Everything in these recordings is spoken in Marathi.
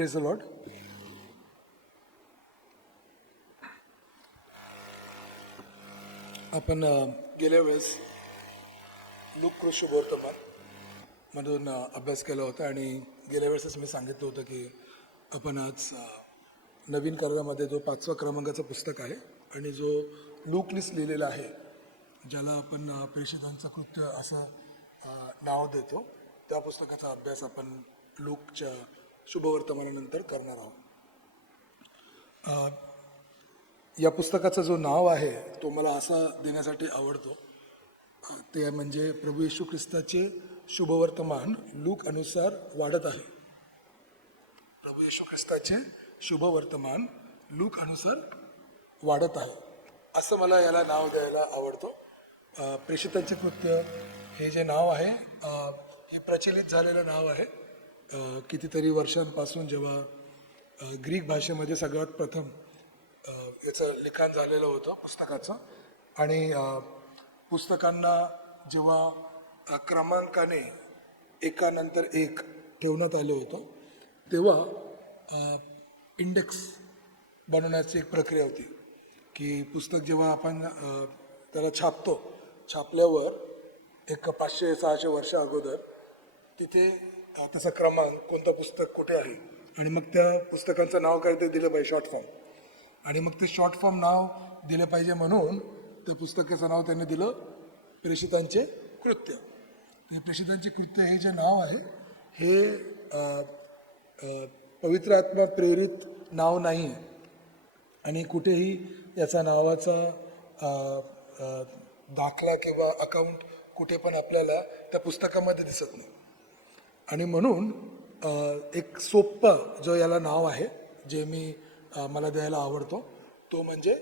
Praise the Lord. आपण गेल्या वेळेस लूक शुभवर्तमान मधून अभ्यास केला होता आणि गेल्या वेळेसच मी सांगितलं होतं की आपण आज नवीन करारामध्ये जो 5व्या क्रमांकाचं पुस्तक आहे आणि जो लूकनीच लिहिलेला आहे, ज्याला आपण प्रेषितांचं कृत्य असं नाव देतो, त्या पुस्तकाचा अभ्यास आपण लूकच्या शुभवर्तमानानंतर करणार आहोत. या पुस्तकाचं जो नाव आहे तो मला असा देण्यासाठी आवडतो, ते म्हणजे प्रभू येशू ख्रिस्ताचे शुभवर्तमान लूक अनुसार वाढत आहे. प्रभू येशू ख्रिस्ताचे शुभवर्तमान लूक अनुसार वाढत आहे असं मला याला नाव द्यायला आवडतो. प्रेषितांचे कृत्य हे जे नाव आहे हे प्रचलित झालेलं नाव आहे. कितीतरी वर्षांपासून जेव्हा ग्रीक भाषेमध्ये सगळ्यात प्रथम याचं लिखाण झालेलं होतं पुस्तकाचं, आणि पुस्तकांना जेव्हा क्रमांकाने एकानंतर एक ठेवण्यात आलं होतं, तेव्हा इंडेक्स बनवण्याची एक प्रक्रिया होती की पुस्तक जेव्हा आपण त्याला छापल्यावर एक 500-600 वर्ष अगोदर तिथे त्याचा क्रमांक, कोणतं पुस्तक कुठे आहे, आणि मग त्या पुस्तकांचं नाव काय ते दिलं पाहिजे, शॉर्ट फॉर्म, आणि मग ते शॉर्ट फॉर्म नाव दिलं पाहिजे म्हणून त्या पुस्तकाचं नाव त्यांनी दिलं प्रेषितांचे कृत्य. प्रेषितांचे कृत्य हे जे नाव आहे हे पवित्र आत्मा प्रेरित नाव नाही आहे आणि कुठेही याचा नावाचा दाखला किंवा अकाउंट कुठे पण आपल्याला त्या पुस्तकामध्ये दिसत नाही. आणि म्हणून एक सोप्पं जो याला नाव आहे जे मला द्यायला आवडतो, तो म्हणजे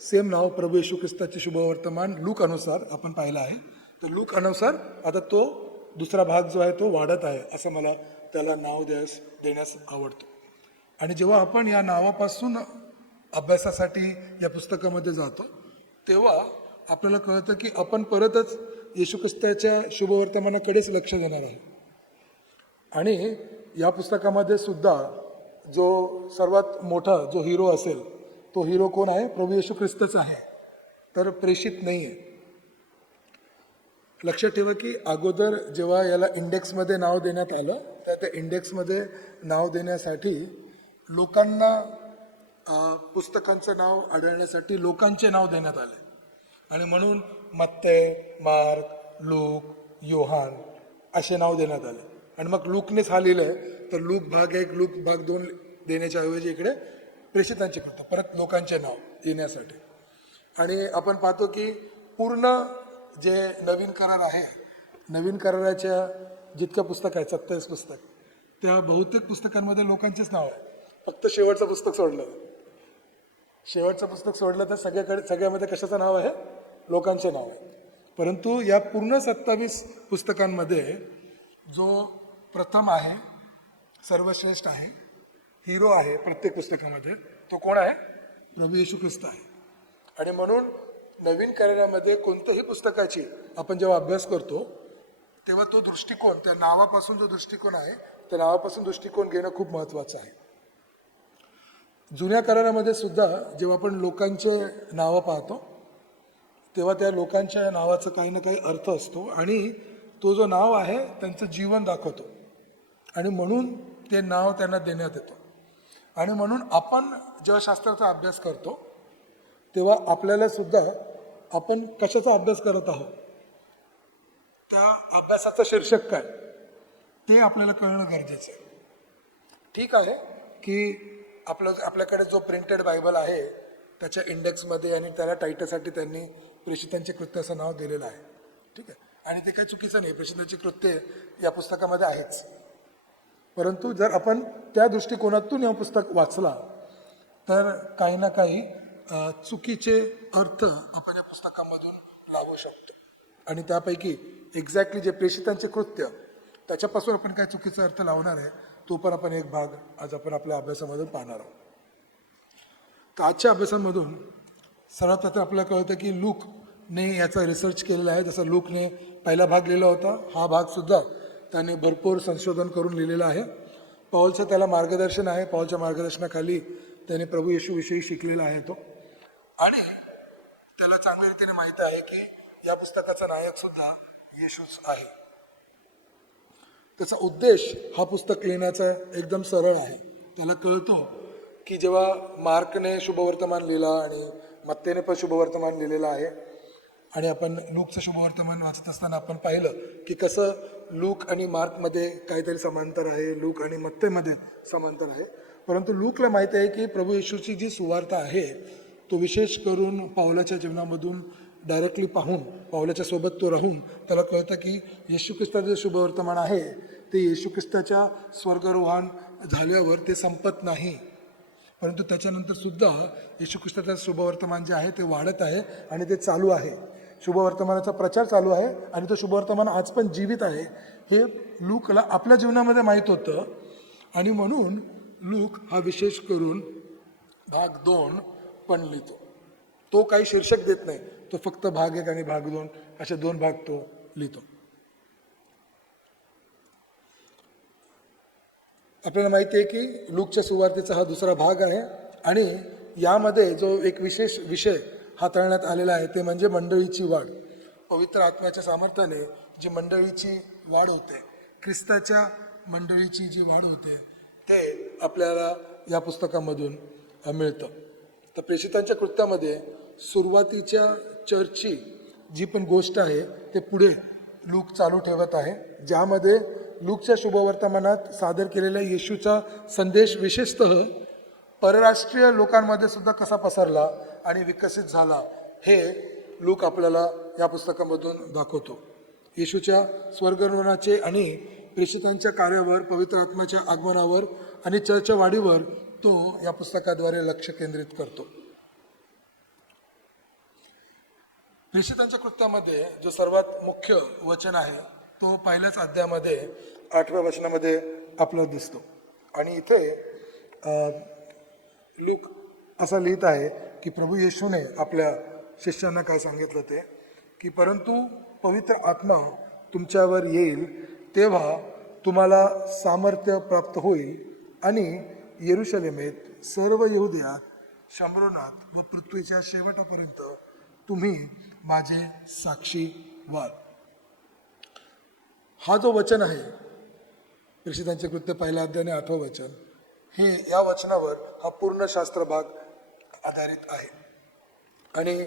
सेम नाव प्रभू येशू ख्रिस्ताचे शुभवर्तमान लूक अनुसार आपण पाहिलं आहे. तर लूक अनुसार आता तो दुसरा भाग जो आहे तो वाढत आहे असं मला त्याला नाव देण्यास आवडतो. आणि जेव्हा आपण या नावापासून अभ्यासासाठी या पुस्तकामध्ये जातो तेव्हा आपल्याला कळतं की आपण परतच येशू ख्रिस्ताच्या शुभवर्तमानाकडेच लक्ष देणार आहे. आणि या पुस्तकामध्ये सुद्धा जो सर्वात मोठा जो हिरो असेल तो हिरो कोण आहे? प्रभू येशू ख्रिस्तच आहे, तर प्रेषित नाही आहे. लक्षात ठेवा की अगोदर जेव्हा याला इंडेक्समध्ये नाव देण्यात आलं तर त्या इंडेक्समध्ये नाव देण्यासाठी लोकांना पुस्तकांचं नाव आढळण्यासाठी लोकांचे नाव देण्यात आले, आणि म्हणून मत्तै, मार्क, लूक, योहान असे नाव देण्यात आले. आणि मग लूकनेच हा लिहिलं आहे, तर लूक भाग 1, लूक भाग 2 देण्याच्या ऐवजी इकडे प्रेषितांचे कृत्य, परत लोकांचे नाव येण्यासाठी. आणि आपण पाहतो की पूर्ण जे नवीन करार आहे, नवीन कराराच्या जितकं पुस्तक आहे 27 पुस्तक, त्या बहुतेक पुस्तकांमध्ये लोकांचेच नाव आहे. फक्त शेवटचं पुस्तक सोडलं तर सगळ्यामध्ये कशाचं नाव आहे? लोकांचे नाव आहे. परंतु या पूर्ण 27 पुस्तकांमध्ये जो प्रथम आहे, सर्वश्रेष्ठ आहे, हिरो आहे प्रत्येक पुस्तकामध्ये, तो कोण आहे? प्रभू येशू ख्रिस्त आहे. आणि म्हणून नवीन करारामध्ये कोणत्याही पुस्तकाची आपण जेव्हा अभ्यास करतो तेव्हा तो दृष्टिकोन, त्या नावापासून जो दृष्टिकोन आहे त्या नावापासून दृष्टिकोन घेणं खूप महत्त्वाचं आहे. जुन्या करारामध्ये सुद्धा जेव्हा आपण लोकांचे नावं पाहतो तेव्हा त्या लोकांच्या नावाचं काही ना काही अर्थ असतो, आणि तो जो नाव आहे त्यांचं जीवन दाखवतो, आणि म्हणून ते नाव त्यांना देण्यात येतं. आणि म्हणून आपण जेव्हा शास्त्राचा अभ्यास करतो तेव्हा आपल्याला सुद्धा आपण कशाचा अभ्यास करत आहोत, त्या अभ्यासाचं शीर्षक काय ते आपल्याला कळणं गरजेचं आहे. ठीक आहे की आपल्याकडे जो प्रिंटेड बायबल आहे त्याच्या इंडेक्समध्ये आणि त्याला टायटलसाठी त्यांनी प्रेषितांचे कृत्य असं नाव दिलेलं आहे, ठीक आहे, आणि ते काही चुकीचं नाही. प्रेषितांचे कृत्य या पुस्तकामध्ये आहेच. परंतु जर आपण त्या दृष्टिकोनातून हे पुस्तक वाचला तर काही ना काही चुकीचे अर्थ आपण या पुस्तकामधून लावू शकतो, आणि त्यापैकी एक्झॅक्टली जे प्रेषितांचे कृत्य त्याच्यापासून आपण काय चुकीचा अर्थ लावणार आहे तो पण आपण एक भाग आज आपण आपल्या अभ्यासामधून पाहणार आहोत. तर आजच्या अभ्यासामधून सर्वात प्रथम आपल्याला कळतं की लूकने याचा रिसर्च केलेला आहे. जसं लूकने पहिला भाग लिहिला होता, हा भागसुद्धा त्याने भरपूर संशोधन करून लिहिलेला आहे. पौलचं त्याला मार्गदर्शन आहे. पौलच्या मार्गदर्शनाखाली त्याने प्रभू येशूविषयी शिकलेला आहे तो. आणि त्याला चांगल्या रीतीने माहीत आहे की या पुस्तकाचा नायक सुद्धा येशूच आहे. त्याचा उद्देश हा पुस्तक लिहिण्याचा एकदम सरळ आहे. त्याला कळतो की जेव्हा मार्कने शुभवर्तमान लिहिला आणि मत्तेने पण शुभवर्तमान लिहिलेलं आहे आणि आपण लूकचं शुभवर्तमान वाचत असताना आपण पाहिलं की कसं लूक आणि मार्कमध्ये काहीतरी समांतर आहे, लूक आणि मत्तेमध्ये समांतर आहे. परंतु लूकला माहिती आहे की प्रभू येशूची जी सुवार्ता आहे तो विशेष करून पावलाच्या जीवनामधून डायरेक्टली पाहून, पावलाच्या सोबत तो राहून त्याला कळतं की येशू ख्रिस्ताचं जे शुभवर्तमान आहे ते येशू ख्रिस्ताच्या स्वर्गारोहण झाल्यावर ते संपत नाही, परंतु त्याच्यानंतर सुद्धा येशू ख्रिस्ताचं शुभवर्तमान जे आहे ते वाढत आहे आणि ते चालू आहे. शुभवर्तमानाचा प्रचार चालू आहे आणि तो शुभवर्तमान आज पण जीवित आहे हे लूकला आपल्या जीवनामध्ये माहीत होतं. आणि म्हणून लूक हा विशेष करून भाग 2 पण लिहितो. तो काही शीर्षक देत नाही, तो फक्त भाग 1 आणि भाग 2 असे 2 भाग तो लिहितो. आपल्याला माहिती आहे की लूकच्या सुवार्तेचा हा दुसरा भाग आहे आणि यामध्ये जो एक विशेष विषय हाताळण्यात आलेला आहे ते म्हणजे मंडळीची वाढ. पवित्र आत्म्याच्या सामर्थ्याने जी मंडळीची वाढ होते, ख्रिस्ताच्या मंडळीची जी वाढ होते ते आपल्याला या पुस्तकामधून मिळतं. तर प्रेषितांच्या कृत्यामध्ये सुरुवातीच्या चर्चची जी पण गोष्ट आहे ते पुढे लूक चालू ठेवत आहे, ज्यामध्ये लूकच्या शुभवर्तमानात सादर केलेल्या येशूचा संदेश विशेषतः परराष्ट्रीय लोकांमध्ये सुद्धा कसा पसरला आणि विकसित झाला हे लूक आपल्याला या पुस्तकामधून दाखवतो. येशूच्या स्वर्गारोहणाचे आणि प्रेषितांच्या कार्यावर, पवित्र आत्म्याच्या आगमनावर आणि चर्चच्या वाढीवर तो या पुस्तकाद्वारे लक्ष केंद्रित करतो. प्रेषितांच्या कृत्यामध्ये जो सर्वात मुख्य वचन आहे तो पहिल्याच अध्यायामध्ये 8व्या वचनामध्ये आपल्याला दिसतो. आणि इथे लूक असा लिहित आहे की प्रभू येशूने आपल्या शिष्यांना काय सांगितलं ते की परंतु पवित्र आत्मा तुमच्यावर येईल तेव्हा तुम्हाला सामर्थ्य प्राप्त होईल आणि येरुशलेमेत, सर्व यहुदियात, शमरोनात व पृथ्वीच्या शेवटापर्यंत तुम्ही माझे साक्षी व्हाल. हा जो वचन आहे प्रेषितांचे कृत्य पहिल्या अध्यायाने 8वं वचन, हे या वचनावर हा पूर्ण शास्त्र भाग आधारित आहे. आणि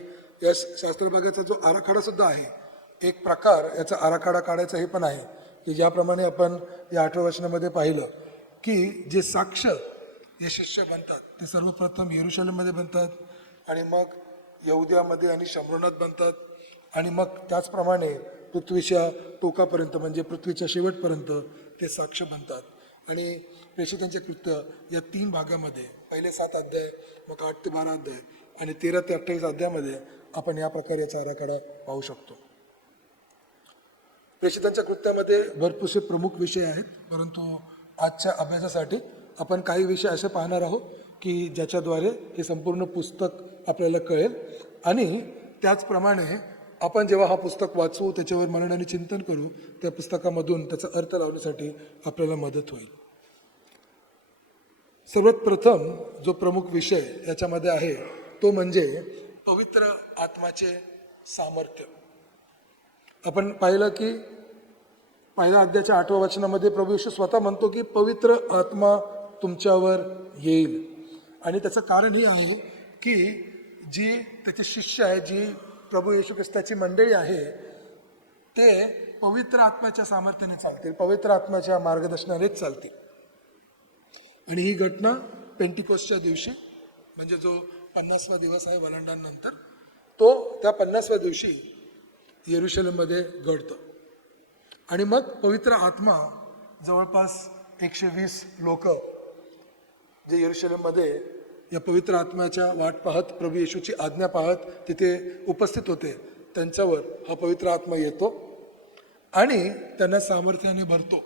या शास्त्रभागाचा जो आराखडा सुद्धा आहे, एक प्रकार याचा आराखडा काढायचा हे पण आहे की ज्याप्रमाणे आपण या 8व्या वचनामध्ये पाहिलं की जे साक्ष हे शिष्य बनतात ते सर्वप्रथम येरुशलेममध्ये बनतात आणि मग यहुदियामध्ये आणि शमरोनात बनतात आणि मग त्याचप्रमाणे पृथ्वीच्या टोकापर्यंत म्हणजे पृथ्वीच्या शेवटपर्यंत ते साक्ष बनतात. आणि प्रेषितांचे कृत्य या 3 भागामध्ये पहिले 7 अध्याय, मग 8 ते 12 अध्याय आणि 13 ते 28 अध्यायामध्ये आपण या प्रकारे याचा आराखडा पाहू शकतो. प्रेषितांच्या कृत्यामध्ये भरपूरसे प्रमुख विषय आहेत, परंतु आजच्या अभ्यासासाठी आपण काही विषय असे पाहणार आहोत की ज्याच्याद्वारे हे संपूर्ण पुस्तक आपल्याला कळेल आणि त्याचप्रमाणे आपण जेव्हा हा पुस्तक वाचू, त्याच्यावर मनन आणि चिंतन करू, त्या पुस्तकामधून त्याचा अर्थ लावण्यासाठी आपल्याला मदत होईल. सर्वात प्रथम जो प्रमुख विषय याच्यामध्ये आहे तो म्हणजे पवित्र आत्म्याचे सामर्थ्य. आपण पाहिलं की पहिल्या अध्यायाच्या 8व्या वचनामध्ये प्रभू येशू स्वतः म्हणतो की पवित्र आत्मा तुमच्यावर येईल. आणि त्याचं कारण हे आहे की जी त्याचे शिष्य आहे, जी प्रभू येशू ख्रिस्ताची मंडळी आहे, ते पवित्र आत्म्याच्या सामर्थ्याने चालतील, पवित्र आत्म्याच्या मार्गदर्शनानेच चालतील. आणि ही घटना पेंटिकोस्टच्या दिवशी म्हणजे जो 50वा दिवस आहे वलांडांनंतर, तो त्या 50व्या दिवशी येरुशलेममध्ये घडतं. आणि मग पवित्र आत्मा जवळपास 120 लोक जे येरुशलेममध्ये या पवित्र आत्म्याच्या वाट पाहत, प्रभू येशूची आज्ञा पाहत तिथे उपस्थित होते, त्यांच्यावर हा पवित्र आत्मा येतो आणि त्यांना सामर्थ्याने भरतो.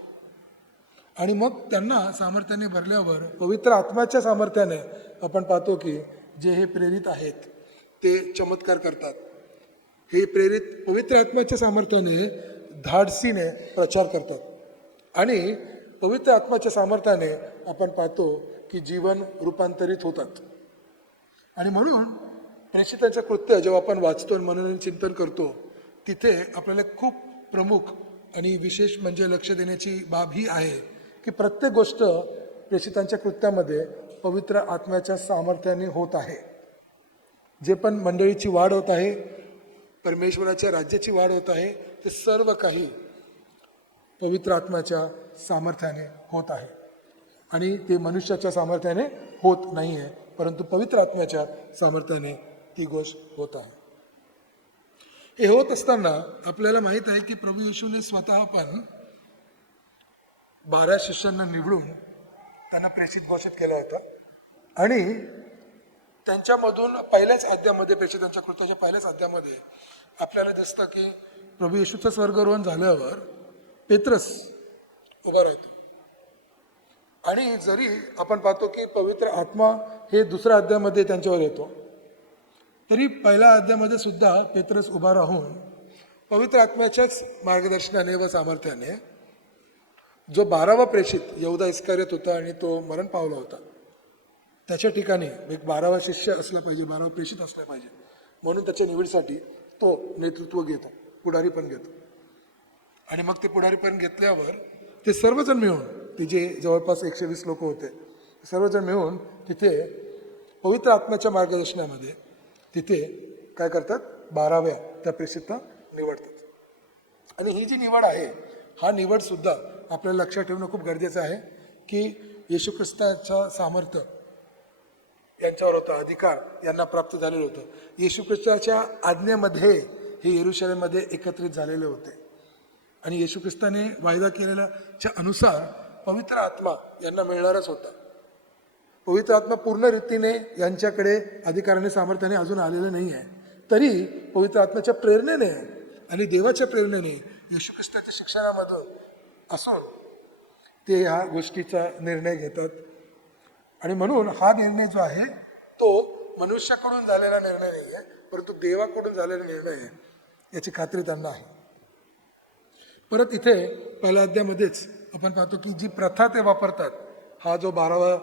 आणि मग त्यांना सामर्थ्याने भरल्यावर पवित्र आत्म्याच्या सामर्थ्याने आपण पाहतो की जे हे प्रेरित आहेत ते चमत्कार करतात. हे प्रेरित पवित्र आत्म्याच्या सामर्थ्याने धाडसीने प्रचार करतात आणि पवित्र आत्म्याच्या सामर्थ्याने आपण पाहतो की जीवन रूपांतरित होतात. आणि म्हणून प्रेषितांचं कृत्य जेव्हा आपण वाचतो आणि मनन चिंतन करतो, तिथे आपल्याला खूप प्रमुख आणि विशेष म्हणजे लक्ष देण्याची बाब ही आहे की प्रत्येक गोष्ट प्रेषितांच्या कृत्यामध्ये पवित्र आत्म्याच्या सामर्थ्याने होत आहे. जे पण मंडळीची वाढ होत आहे, परमेश्वराच्या राज्याची वाढ होत आहे, ते सर्व काही पवित्र आत्म्याच्या सामर्थ्याने होत आहे. आणि ते मनुष्याच्या सामर्थ्याने होत नाही आहे, परंतु पवित्र आत्म्याच्या सामर्थ्याने ती गोष्ट होत आहे. हे होत असताना आपल्याला माहित आहे की प्रभू येशूने स्वतः पण 12 शिष्यांना निवडून त्यांना प्रेषित घोषित केलं होतं. आणि त्यांच्यामधून पहिल्याच अध्यायामध्ये, प्रेषितांच्या कृत्याच्या पहिल्याच अध्यायामध्ये आपल्याला दिसतं की प्रभू येशूचं स्वर्गारोहण झाल्यावर पेत्रस उभा राहतो. आणि जरी आपण पाहतो की पवित्र आत्मा हे दुसऱ्या अध्यायामध्ये त्यांच्यावर येतो, तरी पहिल्या अध्यायामध्ये सुद्धा पेत्रस उभा राहून पवित्र आत्म्याच्याच मार्गदर्शनाने व सामर्थ्याने जो 12वा प्रेषित यहूदा इस्कारियोत होता आणि तो मरण पावला होता, त्याच्या ठिकाणी एक 12वा शिष्य असला पाहिजे, 12वा प्रेषित असला पाहिजे, म्हणून त्याच्या निवडीसाठी तो नेतृत्व घेतो, पुढारी पण घेतो. आणि मग ते पुढारी पण घेतल्यावर ते सर्वजण मिळून, ते जे जवळपास 120 लोक होते, सर्वजण मिळून तिथे पवित्र आत्म्याच्या मार्गदर्शनामध्ये तिथे काय करतात, 12व्या त्या प्रेषितला निवडतात. आणि ही जी निवड आहे, हा निवड सुद्धा आपल्याला लक्षात ठेवणं खूप गरजेचं आहे की येशू ख्रिस्ताचं सामर्थ्य यांच्यावर होतं, अधिकार यांना प्राप्त झालेलं होतं. येशू ख्रिस्ताच्या आज्ञेमध्ये हे यरूशलेममध्ये एकत्रित झालेले होते. आणि येशू ख्रिस्ताने वायदा केलेल्याच्या अनुसार पवित्र आत्मा यांना मिळणारच होता. पवित्र आत्मा पूर्ण रीतीने यांच्याकडे अधिकाराने सामर्थ्याने अजून आलेलं नाही आहे, तरी पवित्र आत्म्याच्या प्रेरणेने आणि देवाच्या प्रेरणेने येशू ख्रिस्ताच्या शिक्षणामधून असून ते ह्या गोष्टीचा निर्णय घेतात. आणि म्हणून हा निर्णय जो आहे तो मनुष्याकडून झालेला निर्णय नाही आहे, परंतु देवाकडून झालेला निर्णय आहे, याची खात्री त्यांना आहे. परत इथे पहिल्या अध्यायामध्येच आपण पाहतो की जी प्रथा ते वापरतात, हा जो 12वा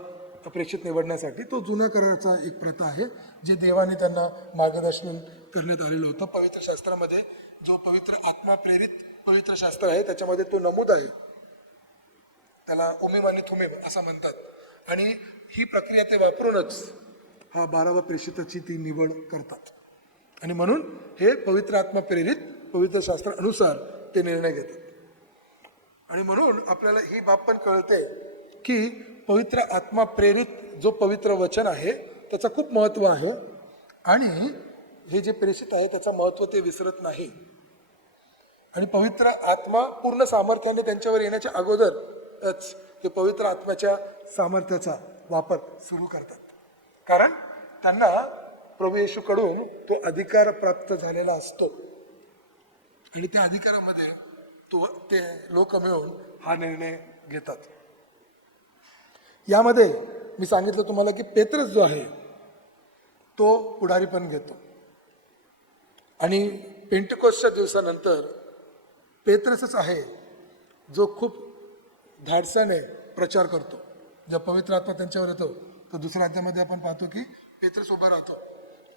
प्रेषित निवडण्यासाठी, तो जुन्या कराराचा एक प्रथा आहे, जे देवाने त्यांना मार्गदर्शन करण्यात आलेलं होतं. पवित्र शास्त्रामध्ये जो पवित्र आत्मा प्रेरित पवित्र शास्त्र आहे त्याच्यामध्ये तो नमूद आहे. त्याला उमीम आणि थुमीम असं म्हणतात. आणि ही प्रक्रिया ते वापरूनच हा 12वा प्रेषिताची ती निवड करतात. आणि म्हणून हे पवित्र आत्मा प्रेरित पवित्र शास्त्र अनुसार ते निर्णय घेतात. आणि म्हणून आपल्याला ही बाब पण कळते की पवित्र आत्मा प्रेरित जो पवित्र वचन आहे त्याचं खूप महत्त्व आहे. आणि हे जे प्रेषित आहे त्याचं महत्त्व ते विसरत नाही. आणि पवित्र आत्मा पूर्ण सामर्थ्याने त्यांच्यावर येण्याच्या अगोदरच ते पवित्र आत्म्याच्या सामर्थ्याचा वापर सुरू करतात, कारण त्यांना प्रभू येशूकडून तो अधिकार प्राप्त झालेला असतो. आणि त्या अधिकारामध्ये ते लोक मिळून हा निर्णय घेतात. यामध्ये मी सांगितलं तुम्हाला की पेत्रस जो आहे तो पुढारी पण घेतो. आणि पेंटेकोस्टच्या दिवसानंतर पेत्रसच आहे जो खूप धाडसाने प्रचार करतो. जेव्हा पवित्र आत्मा त्यांच्यावर येतो तर दुसऱ्या अध्यायामध्ये आपण पाहतो की पेत्रस उभा राहतो.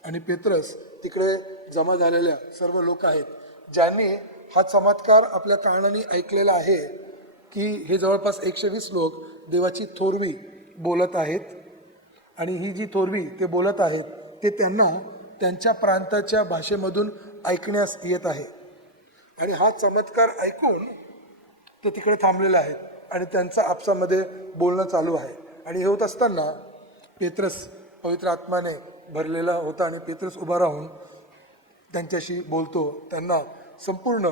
आणि पेत्रस तिकडे जमा झालेल्या सर्व लोक आहेत ज्यांनी हा चमत्कार आपल्या कानाने ऐकलेला आहे की हे जवळपास 120 लोक देवाची थोरवी बोलत आहेत. आणि ही जी थोरवी ते बोलत आहेत ते त्यांना त्यांच्या प्रांताच्या भाषेमधून ऐकण्यास येत आहे. आणि हा चमत्कार ऐकून ते तिकडे थांबलेले आहेत आणि त्यांचा आपसामध्ये बोलणं चालू आहे. आणि हे होत असताना पेत्रस पवित्र आत्म्याने भरलेला होता आणि पेत्रस उभा राहून त्यांच्याशी बोलतो, त्यांना संपूर्ण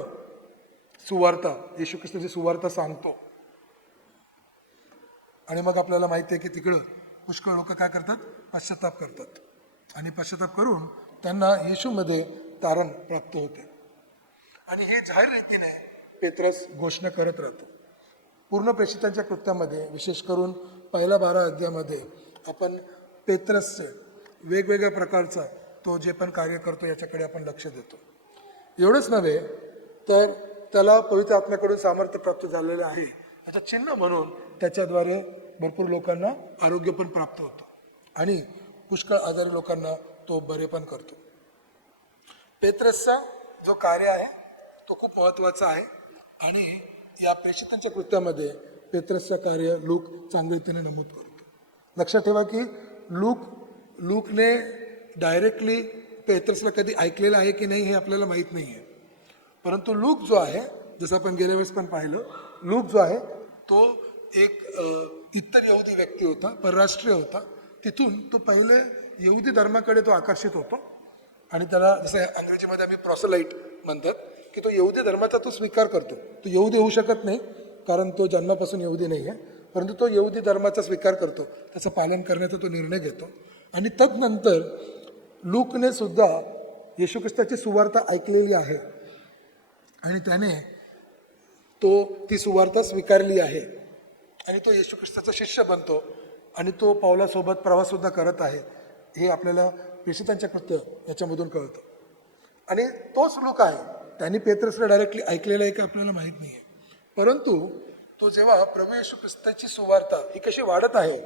सुवार्ता, येशू ख्रिस्ताची सुवार्ता सांगतो. आणि मग आपल्याला माहिती आहे की तिकडं पुष्कळ लोक काय करतात, पश्चाताप करतात. आणि पश्चाताप करून त्यांना येशूमध्ये तारण प्राप्त होते. आणि हे जाहीर रीतीने पेत्रस घोषणा करत राहतो. पूर्ण प्रेषितांच्या कृत्यामध्ये विशेष करून पहिल्या 12 अध्यायामध्ये आपण पेत्रसचे वेगवेगळ्या प्रकारचा तो जे पण कार्य करतो याच्याकडे आपण लक्ष देतो. एवढंच नव्हे तर त्याला पवित्र आत्म्याकडून सामर्थ्य प्राप्त झालेलं आहे त्याचं चिन्ह म्हणून त्याच्याद्वारे भरपूर लोकांना आरोग्य पण प्राप्त होतं आणि पुष्कळ आजारी लोकांना तो बरे पण करतो. पेत्रसचा जो कार्य आहे तो खूप महत्त्वाचा आहे आणि या प्रेषितांच्या कृत्यामध्ये पेत्रसचं कार्य लूक चांगल्यारीतीने नमूद करतो. लक्षात ठेवा की लूकने डायरेक्टली पेत्रसला कधी ऐकलेलं आहे की नाही हे आपल्याला माहीत नाही आहे, परंतु लूक जो आहे, जसं आपण गेल्या वेळेस पण पाहिलं, लूक जो आहे तो एक इतर यहुदी व्यक्ती होता, परराष्ट्रीय होता. तिथून तो पहिले यहुदी धर्माकडे तो आकर्षित होतो आणि त्याला जसं अंग्रेजीमध्ये आम्ही प्रॉसलाइट म्हणतात की तो यहुदी धर्माचा तो स्वीकार करतो. तो यहुदी होऊ शकत नाही कारण तो जन्मापासून यहुदी नाही आहे, परंतु तो यहुदी धर्माचा स्वीकार करतो, त्याचं पालन करण्याचा तो निर्णय घेतो. आणि तदनंतर लूकने सुद्धा येशू ख्रिस्ताची सुवार्ता ऐकलेली आहे आणि त्याने ती सुवार्ता स्वीकारली आहे आणि तो येशू ख्रिस्ताचा शिष्य बनतो आणि तो पौलासोबत प्रवाससुद्धा करत आहे. हे आपल्याला प्रेषितांच्या कृत्य याच्यामधून कळतं. आणि तोच लूक आहे, त्यांनी पेत्रसला डायरेक्टली ऐकलेलं आहे की आपल्याला माहीत नाही आहे, परंतु तो जेव्हा प्रभू येशू ख्रिस्ताची सुवार्ता ही कशी वाढत आहे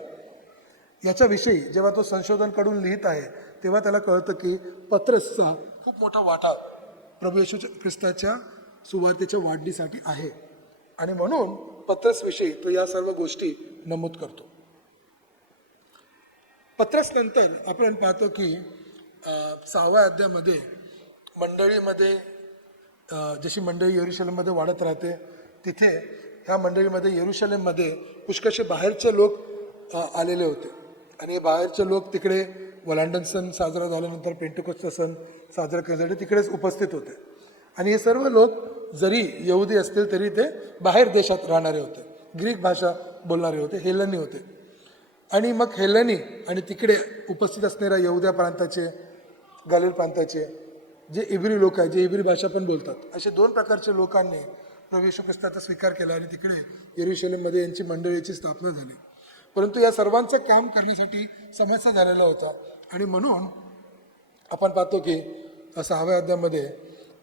याच्याविषयी जेव्हा तो संशोधन करून लिहित आहे तेव्हा त्याला कळतं की पत्रसचा खूप मोठा वाटा प्रभू येशू ख्रिस्ताच्या सुवार्तेच्या वाढीसाठी आहे आणि म्हणून पत्रसविषयी तो या सर्व गोष्टी नमूद करतो. पत्रस नंतर आपण पाहतो की 6व्या अध्यायामध्ये मंडळीमध्ये जशी मंडळी यरुशलेममध्ये वाढत राहते, तिथे ह्या मंडळीमध्ये यरुशलेममध्ये पुष्कळसे बाहेरचे लोक आलेले होते आणि हे बाहेरचे लोक तिकडे वलांडन सण साजरा झाल्यानंतर पेंटिकोस्टचा सण साजरा केल्यासाठी तिकडेच उपस्थित होते. आणि हे सर्व लोक जरी यहुदी असतील तरी ते बाहेर देशात राहणारे होते, ग्रीक भाषा बोलणारे होते, हेलनी होते. आणि मग हेलनी आणि तिकडे उपस्थित असणाऱ्या यहुद्या प्रांताचे, गालिल प्रांताचे जे इब्री लोक आहेत, जे इब्री भाषा पण बोलतात, असे 2 प्रकारचे लोकांनी प्रभू येशू ख्रिस्ताचा स्वीकार केला आणि तिकडे यरुशलेममध्ये यांची मंडळीची स्थापना झाली. परंतु या सर्वांचं काम करण्यासाठी समस्या झालेला होता आणि म्हणून आपण पाहतो की 6व्या अध्यायामध्ये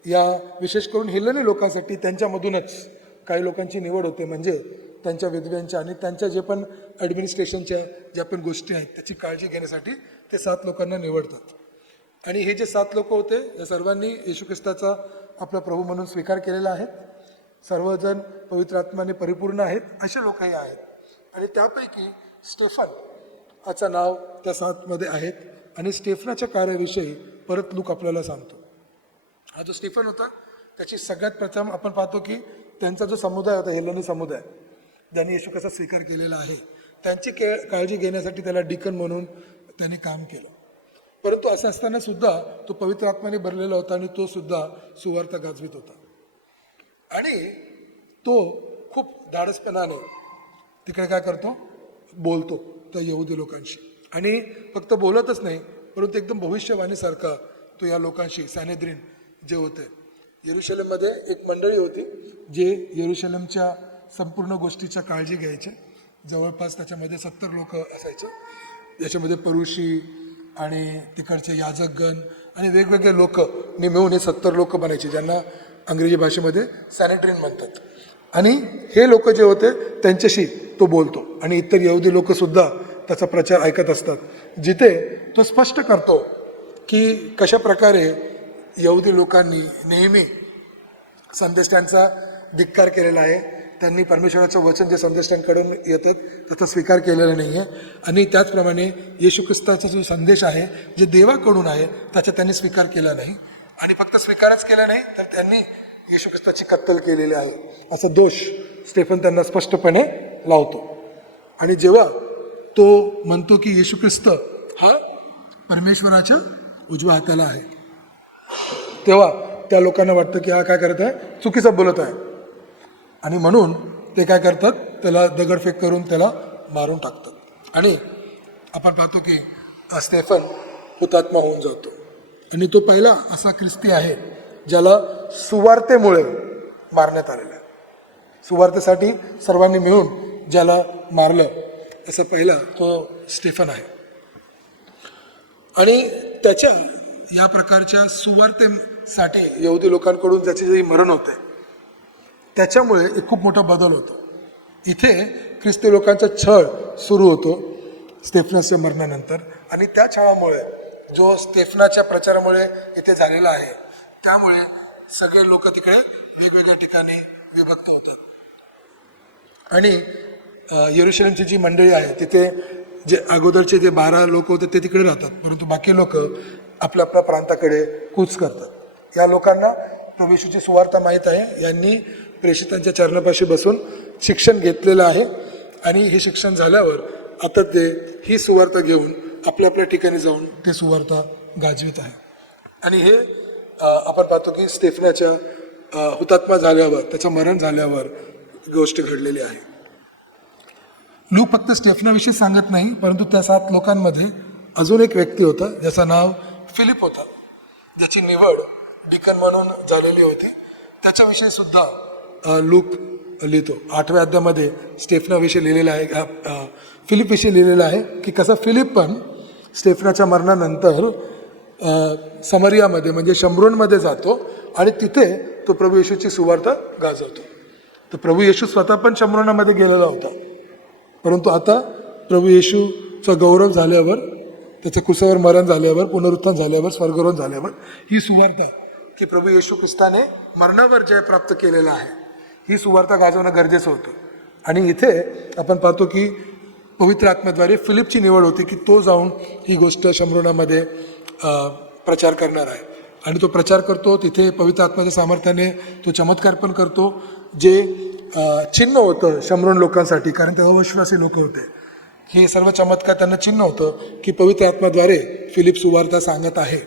या विशेष करून हेलनी लोकांसाठी त्यांच्यामधूनच काही लोकांची निवड होते, म्हणजे त्यांच्या विधव्यांच्या आणि त्यांच्या जे पण ॲडमिनिस्ट्रेशनच्या ज्या पण गोष्टी आहेत त्याची काळजी घेण्यासाठी ते 7 लोकांना निवडतात. आणि हे जे 7 लोक होते या सर्वांनी येशू ख्रिस्ताचा आपला प्रभू म्हणून स्वीकार केलेला आहे. सर्वजण पवित्र आत्म्याने परिपूर्ण आहेत असे लोक हे आहेत. आणि त्यापैकी स्टेफनचं नाव त्या 7 मध्ये आहेत आणि स्टेफनाच्या कार्याविषयी परत लूक आपल्याला सांगतो. हा जो स्टेफन होता त्याची सगळ्यात प्रथम आपण पाहतो की त्यांचा जो समुदाय होता, हेलनी समुदाय, ज्यांनी येशू ख्रिस्ताचा स्वीकार केलेला आहे, त्यांची काळजी घेण्यासाठी त्याला डिकन म्हणून त्यांनी काम केलं. परंतु असं असताना सुद्धा तो पवित्र आत्म्याने भरलेला होता आणि तो सुद्धा सुवार्ता गाजवित होता आणि तो खूप धाडसपणाने तिकडे काय करतो, बोलतो त्या यहुदी लोकांशी. आणि फक्त बोलतच नाही, परंतु एकदम भविष्यवाणीसारखा तो या लोकांशी, सॅनेद्रीन जे होते, यरुशलेममध्ये एक मंडळी होती जे यरुशलेमच्या संपूर्ण गोष्टीच्या काळजी घ्यायचे. जवळपास त्याच्यामध्ये 70 लोक असायचे, याच्यामध्ये परुषी आणि तिकडचे याजकगण आणि वेगवेगळे लोक मिळून हे 70 लोक बनायचे, ज्यांना अंग्रेजी भाषेमध्ये सॅनेट्रीन म्हणतात. आणि हे लोक जे होते त्यांच्याशी तो बोलतो आणि इतर यहुदी लोक सुद्धा त्याचा प्रचार ऐकत असतात, जिथे तो स्पष्ट करतो की कशा प्रकारे यहुदी लोकांनी नेहमी संदेष्टांचा धिक्कार केलेला आहे. त्यांनी परमेश्वराचं वचन जे संदेष्टांकडून येतात त्याचा स्वीकार केलेला नाही आहे आणि त्याचप्रमाणे येशू ख्रिस्ताचा जो संदेश आहे, जे देवाकडून आहे, त्याचा त्यांनी स्वीकार केला नाही. आणि फक्त स्वीकारच केला नाही तर त्यांनी येशू ख्रिस्ताची कत्तल केलेली आहे असा दोष स्टेफन त्यांना स्पष्टपणे लावतो. आणि जेव्हा तो म्हणतो की येशू ख्रिस्त हा परमेश्वराच्या उजव्या हाताला आहे, तेव्हा त्या लोकांना वाटतं की हा काय करत आहे, चुकीचं बोलत आहे. आणि म्हणून ते काय करतात, त्याला दगडफेक करून त्याला मारून टाकतात. आणि आपण पाहतो की स्टेफन हुतात्मा होऊन जातो. आणि तो पहिला असा ख्रिस्ती आहे ज्याला सुवार्तेमुळे मारण्यात आलेला आहे. सुवार्तेसाठी सर्वांनी मिळून ज्याला मारलं असं पहिला तो स्टेफन आहे. आणि त्याच्या या प्रकारच्या सुवार्तेसाठी यहुदी लोकांकडून ज्याचे जे मरण होते त्याच्यामुळे एक खूप मोठा बदल होतो. इथे ख्रिस्ती लोकांचा छळ सुरू होतो स्टेफनसच्या मरणानंतर, आणि त्या छळामुळे जो स्टेफनाच्या प्रचारामुळे इथे झालेला आहे त्यामुळे सगळे लोक तिकडे वेगवेगळ्या ठिकाणी विभक्त होतात. आणि यरुशलेमची जी मंडळी आहे तिथे जे अगोदरचे जे 12 लोक होते ते तिकडे राहतात, परंतु बाकी लोक आपल्या आपल्या प्रांताकडे कूच करतात. या लोकांना प्रभू येशूची सुवार्ता माहीत आहे, यांनी प्रेषितांच्या चरणापाशी बसून शिक्षण घेतलेलं आहे, आणि हे शिक्षण झाल्यावर आता ते ही सुवार्ता घेऊन आपल्या आपल्या ठिकाणी जाऊन ते सुवार्ता गाजवित आहे. आणि हे आपण पाहतो की स्टेफनाच्या हुतात्मा झाल्यावर, त्याचं मरण झाल्यावर गोष्ट घडलेली आहे. लूक फक्त स्टेफनाविषयी सांगत नाही, परंतु त्या 7 लोकांमध्ये अजून एक व्यक्ती होता ज्याचं नाव फिलिप होता, ज्याची निवड डिकन म्हणून झालेली होती. त्याच्याविषयी सुद्धा लूक लिहितो. 8व्या अध्यायामध्ये स्टेफनाविषयी लिहिलेलं आहे, फिलिपविषयी लिहिलेलं आहे की कसा फिलिप पण स्टेफनाच्या मरणानंतर समरियामध्ये म्हणजे शम्रोनमध्ये जातो आणि तिथे तो प्रभू येशूची सुवार्ता गाजवतो. तर प्रभू येशू स्वतः पण शम्रोनामध्ये गेलेला होता, परंतु आता प्रभू येशूचा गौरव झाल्यावर, त्याच्या क्रुसावर मरण झाल्यावर, पुनरुत्थान झाल्यावर, स्वर्गारोहण झाल्यावर ही सुवार्ता की प्रभू येशू ख्रिस्ताने मरणावर जय प्राप्त केलेला आहे, ही सुवार्ता गाजवणं गरजेचं होतं. आणि इथे आपण पाहतो की पवित्र आत्म्याद्वारे फिलिपची निवड होती की तो जाऊन ही गोष्ट शम्रोनामध्ये प्रचार करणार आहे. आणि तो प्रचार करतो, तिथे पवित्र आत्म्याच्या सामर्थ्याने तो चमत्कार पण करतो, जे चिन्ह होतं शम्रोन लोकांसाठी, कारण ते अविश्वासी लोक होते. हे सर्व चमत्कार त्यांना चिन्ह होतं की पवित्र आत्म्याद्वारे फिलिप सुवार्ता सांगत आहे,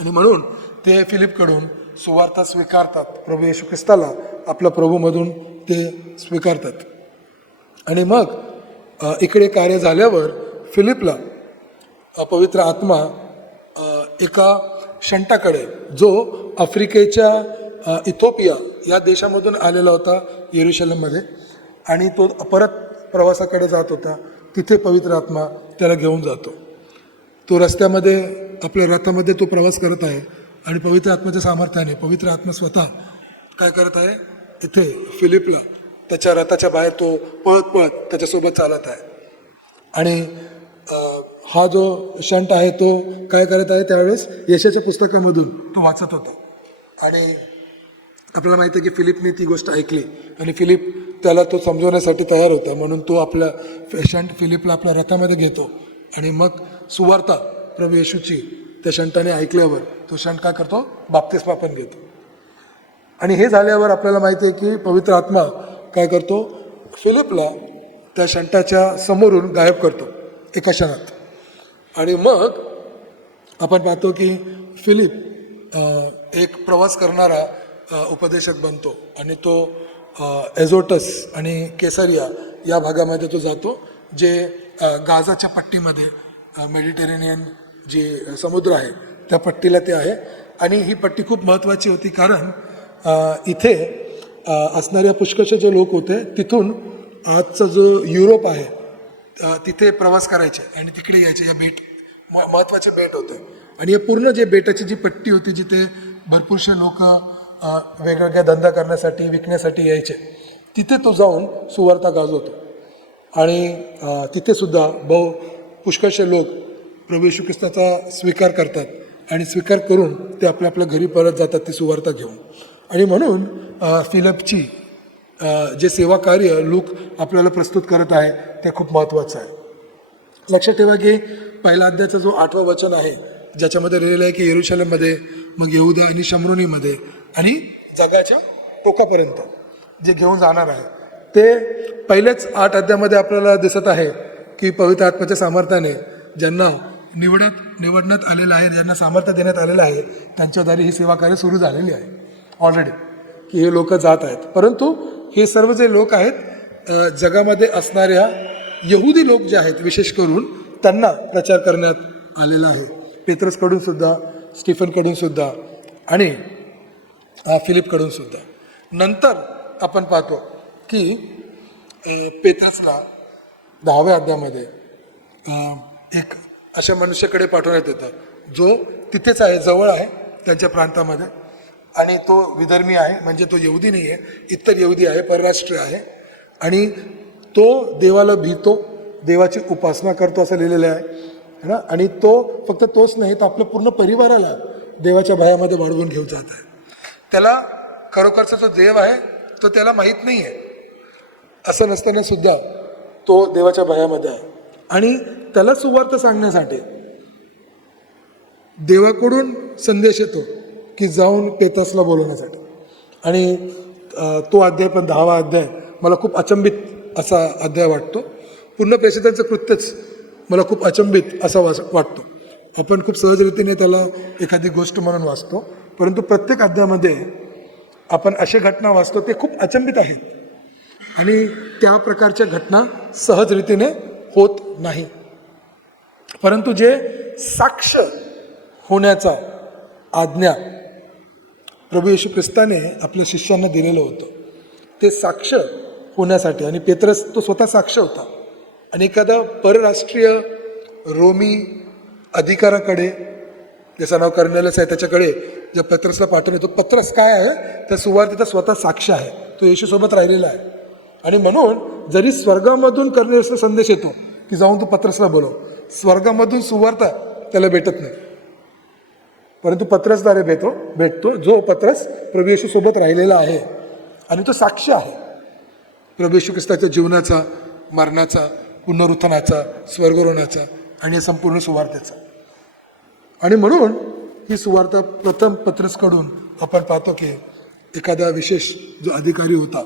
आणि म्हणून ते फिलिपकडून सुवार्ता स्वीकारतात. प्रभू येशू ख्रिस्ताला आपल्या प्रभूमधून ते स्वीकारतात. आणि मग इकडे कार्य झाल्यावर फिलिपला पवित्र आत्मा एका शंटाकडे, जो आफ्रिकेच्या इथोपिया या देशामधून आलेला होता यरुशलेममध्ये, आणि तो परत प्रवासाकडे जात होता, तिथे पवित्र आत्मा त्याला घेऊन जातो. तो रस्त्यामध्ये आपल्या रथामध्ये तो प्रवास करत आहे, आणि पवित्र आत्म्याच्या सामर्थ्याने पवित्र आत्मा स्वतः काय करत आहे, इथे फिलिपला त्याच्या रथाच्या बाहेर तो पळत पळत त्याच्यासोबत चालत आहे. आणि हा जो शंट आहे तो काय करत आहे, त्यावेळेस यशाच्या पुस्तकामधून तो वाचत होता. आणि आपल्याला माहिती आहे की फिलिपने ती गोष्ट ऐकली, आणि फिलिप त्याला तो समजवण्यासाठी तयार होता, म्हणून तो आपल्या शंट फिलिपला आपल्या रथामध्ये घेतो. आणि मग सुवार्ता प्रभू येशूची त्या शंटाने ऐकल्यावर तो शंट काय करतो, बाप्तिस्मा पण घेतो. आणि हे झाल्यावर आपल्याला माहिती आहे की पवित्र आत्मा काय करतो, फिलिपला त्या शंटाच्या समोरून गायब करतो एका क्षणात. आणि मग आपण पाहतो की फिलिप एक प्रवास करणारा उपदेशक बनतो, आणि तो एझोटस आणि केसरिया या भागामध्ये तो जातो, जे गाझाच्या पट्टीमध्ये मेडिटेरेनियन जे समुद्र आहे त्या पट्टीला ते आहे. आणि ही पट्टी खूप महत्त्वाची होती, कारण इथे असणाऱ्या पुष्कळसे जे लोक होते तिथून आजचा जो युरोप आहे तिथे प्रवास करायचे आणि तिकडे यायचे. या महत्त्वाचे बेट होते, आणि हे पूर्ण जे बेटाची जी पट्टी होती जिथे भरपूरसे लोक वेगवेगळ्या धंदा करण्यासाठी, विकण्यासाठी यायचे, तिथे तो जाऊन सुवार्ता गाजवतो. आणि तिथे सुद्धा पुष्कळसे लोक प्रभू येशू ख्रिस्ताचा स्वीकार करतात, आणि स्वीकार करून ते आपल्या आपल्या घरी परत जातात ती सुवार्ता घेऊन. आणि म्हणून फिलिपची जे सेवा कार्य लूक आपल्याला प्रस्तुत करत आहे ते खूप महत्त्वाचं आहे. लक्षात ठेवा की पहिला अध्यायाचा जो 8वं वचन आहे, ज्याच्यामध्ये लिहिलेलं आहे की यरुशलेममध्ये, मग यहुदा आणि शम्रोनीमध्ये, आणि जगाच्या टोकापर्यंत जे घेऊन जाणार आहे, ते पहिलेच 8 अध्यायामध्ये आपल्याला दिसत आहे की पवित्र आत्म्याच्या सामर्थ्याने ज्यांना निवडण्यात आलेलं आहे, ज्यांना सामर्थ्य देण्यात आलेलं आहे, त्यांच्याद्वारे ही सेवा कार्य सुरू झालेली आहे ऑलरेडी, की हे लोक जात आहेत. परंतु हे सर्व जे लोक आहेत जगामध्ये असणाऱ्या यहुदी लोक जे आहेत, विशेष करून त्यांना प्रचार करण्यात आलेला आहे. पेत्रसकडून सुद्धा, स्टीफनकडून सुद्धा, आणि फिलिपकडून सुद्धा. नंतर आपण पाहतो की पेत्रसला 10व्या अध्यायामध्ये एक अशा मनुष्याकडे पाठवण्यात येतं जो तिथेच आहे, जवळ आहे त्यांच्या प्रांतामध्ये, आणि तो विधर्मी आहे, म्हणजे तो यहुदी नाही आहे, इतर यहुदी आहे, परराष्ट्रीय आहे. आणि तो देवाला भीतो, देवाची उपासना करतो असं लिहिलेलं आहे है ना. आणि तो फक्त तोच नाही तर आपल्या पूर्ण परिवाराला देवाच्या भयामध्ये वाढवून घेऊन जात आहे. त्याला खरोखरचा जो देव आहे तो त्याला माहीत नाही आहे, असं नसताना सुद्धा तो देवाच्या भयामध्ये आहे. आणि त्याला सुवार्थ सांगण्यासाठी देवाकडून संदेश येतो की जाऊन पेत्रासला बोलवण्यासाठी. आणि तो अध्याय पण 10वा अध्याय मला खूप अचंबित असा अध्याय वाटतो. पूर्ण प्रेषितांचं कृत्यच मला खूप अचंबित असा वाटतो. आपण खूप सहजरीतीने त्याला एखादी गोष्ट म्हणून वाचतो, परंतु प्रत्येक अध्यायामध्ये आपण अशा घटना वाचतो ते खूप अचंबित आहेत आणि त्या प्रकारच्या घटना सहजरीतीने होत नाही. परंतु जे साक्ष होण्याचा आज्ञा प्रभू येशू ख्रिस्ताने आपल्या शिष्यांना दिलेलं होतं, ते साक्ष होण्यासाठी. आणि पेत्रस तो स्वतः साक्ष होता. आणि एखादा परराष्ट्रीय रोमी अधिकाराकडे, ज्याचं नाव कर्नेलस आहे, त्याच्याकडे जर पत्रसला पाठवून येतो, पत्रस काय आहे तर सुवार्तेचा स्वतः साक्ष आहे, तो येशूसोबत राहिलेला आहे. आणि म्हणून जरी स्वर्गामधून कर्नेलसला संदेश येतो की जाऊन तू पत्रसला बोलव, स्वर्गामधून सुवार्थ त्याला भेटत नाही, परंतु पत्रसद्वारे भेटतो जो पत्रस प्रभू येशू सोबत राहिलेला आहे आणि तो साक्ष आहे प्रभू येशू ख्रिस्ताच्या जीवनाचा, मरणाचा, पुनरुत्थानाचा, स्वर्गरोहणाचा आणि संपूर्ण सुवार्थेचा. आणि म्हणून ही सुवार्थ प्रथम पत्रसकडून आपण पाहतो की एखादा विशेष जो अधिकारी होता,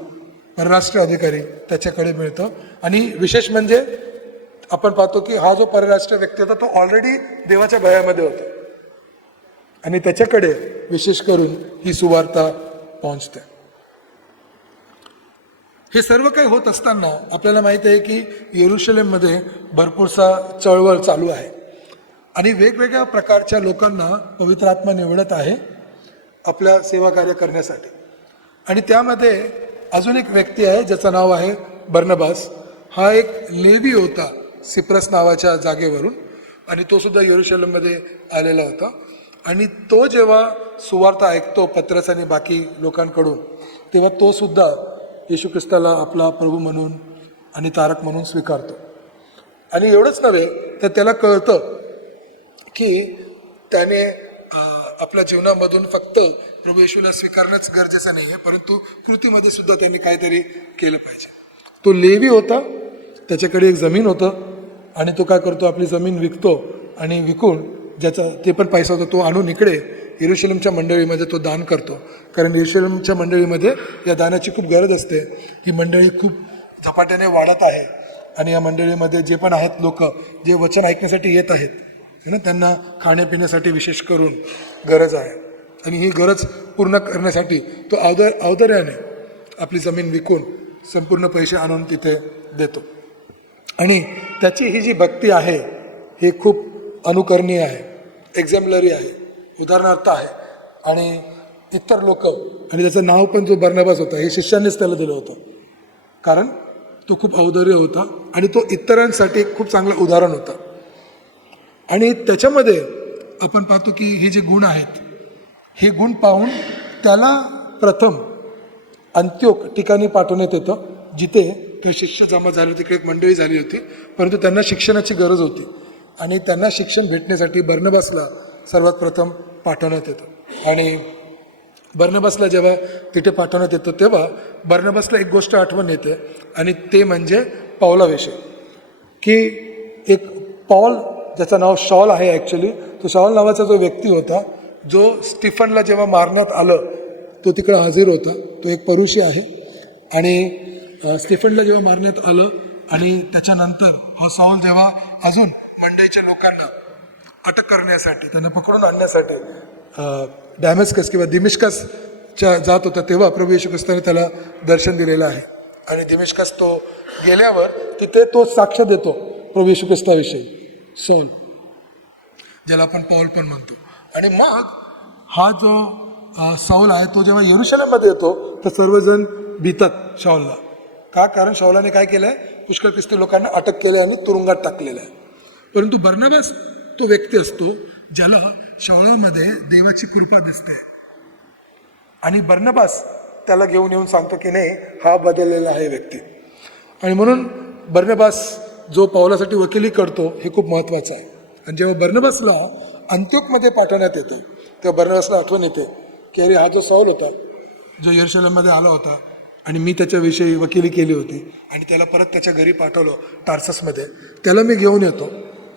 परराष्ट्र अधिकारी, त्याच्याकडे मिळतं. आणि विशेष म्हणजे आपण पाहतो की हा जो परराष्ट्र व्यक्ती होता तो ऑलरेडी देवाच्या भयामध्ये होता आणि त्याच्याकडे विशेष करून ही सुवार्ता पोहोचते. हे सर्व काही होत असताना आपल्याला माहिती आहे की येरुशलेममध्ये भरपूरसा चळवळ चालू आहे आणि वेगवेगळ्या प्रकारच्या लोकांना पवित्र आत्मा निवडत आहे आपल्या सेवा कार्य करण्यासाठी. आणि त्यामध्ये अजून एक व्यक्ती आहे ज्याचं नाव आहे बर्नबास. हा एक लेवी होता सिप्रस नावाच्या जागेवरून आणि तो सुद्धा येरुशलेममध्ये आलेला होता. आणि तो जेव्हा सुवार्ता ऐकतो पत्रस आणि बाकी लोकांकडून, तेव्हा तो सुद्धा येशू ख्रिस्ताला आपला प्रभू म्हणून आणि तारक म्हणून स्वीकारतो. आणि एवढंच नव्हे तर त्याला कळतं की त्याने आपल्या जीवनामधून फक्त प्रभू येशूला स्वीकारणंच गरजेचं नाही आहे, परंतु कृतीमध्ये सुद्धा त्यांनी काहीतरी केलं पाहिजे. तो लेवी होता, त्याच्याकडे एक जमीन होतं आणि तो काय करतो, आपली जमीन विकतो आणि विकून ज्याचा ते पण पैसा होता तो आणून इकडे येरुशलेमच्या मंडळीमध्ये तो दान करतो. कारण येरुशलेमच्या मंडळीमध्ये या दानाची खूप गरज असते. ही मंडळी खूप झपाट्याने वाढत आहे आणि या मंडळीमध्ये जे पण आहेत लोक जे वचन ऐकण्यासाठी येत आहेत ना, त्यांना खाण्यापिण्यासाठी विशेष करून गरज आहे. आणि ही गरज पूर्ण करण्यासाठी तो औदार्याने आपली जमीन विकून संपूर्ण पैसे आणून तिथे देतो. आणि त्याची ही जी भक्ती आहे हे खूप अनुकरणीय आहे, एक्झॅम्पलरी आहे, उदाहरणार्थ आहे. आणि इतर लोक, आणि त्याचं नाव पण जो बर्नबास होता हे शिष्यांनीच त्याला दिलं होतं, कारण तो खूप औदार्य होता आणि तो इतरांसाठी खूप चांगलं उदाहरण होता. आणि त्याच्यामध्ये आपण पाहतो की हे जे गुण आहेत हे गुण पाहून त्याला प्रथम अंत्योक ठिकाणी पाठवण्यात येतं, जिथे ते शिष्य जमा झाले होते, तिकडे एक मंडळी झाली होती, परंतु त्यांना शिक्षणाची गरज होती आणि त्यांना शिक्षण भेटण्यासाठी बर्नबासला सर्वात प्रथम पाठवण्यात येतं. आणि बर्नबासला जेव्हा तिथे पाठवण्यात येतं तेव्हा बर्नबासला एक गोष्ट आठवण येते आणि ते म्हणजे पौलाविषयी, की एक पौल ज्याचं नाव शॉल आहे ॲक्च्युली, तो शॉल नावाचा जो व्यक्ती होता जो स्टीफनला जेव्हा मारण्यात आलं तो तिकडं हजर होता. तो एक परुषी आहे आणि स्टीफनला जेव्हा मारण्यात आलं आणि त्याच्यानंतर हा सौल जेव्हा अजून मंडईच्या लोकांना अटक करण्यासाठी, त्यांना पकडून आणण्यासाठी डॅमेस्कस किंवा दिमिश्कसच्या जात होता, तेव्हा प्रभू येशू ख्रिस्ताने त्याला दर्शन दिलेलं आहे. आणि दिमिश्कस तो गेल्यावर तिथे तो साक्ष देतो प्रभू येशू ख्रिस्ताविषयी, सौल ज्याला आपण पौल पण म्हणतो. आणि मग हा जो सौल आहे तो जेव्हा येरुशलेममध्ये येतो तर सर्वजण भीतात शौलला. का? कारण शौलाने काय केलं आहे, पुष्कळ ख्रिस्ती लोकांना अटक केलं आणि तुरुंगात टाकलेलं आहे. परंतु बर्नबास तो व्यक्ती असतो ज्याला शौलामध्ये देवाची कृपा दिसते आणि बर्नबास त्याला घेऊन येऊन सांगतो की नाही, हा बदललेला आहे व्यक्ती. आणि म्हणून बर्नबास जो पौलासाठी वकिली करतो हे खूप महत्त्वाचं आहे. आणि जेव्हा बर्नबासला अंत्योकमध्ये पाठवण्यात येतं तेव्हा बर्नबासला आठवण येते की अरे हा जो सौल होता जो यरूशलेममध्ये आला होता आणि मी त्याच्याविषयी वकिली केली होती आणि त्याला परत त्याच्या घरी पाठवलं टार्ससमध्ये, त्याला मी घेऊन येतो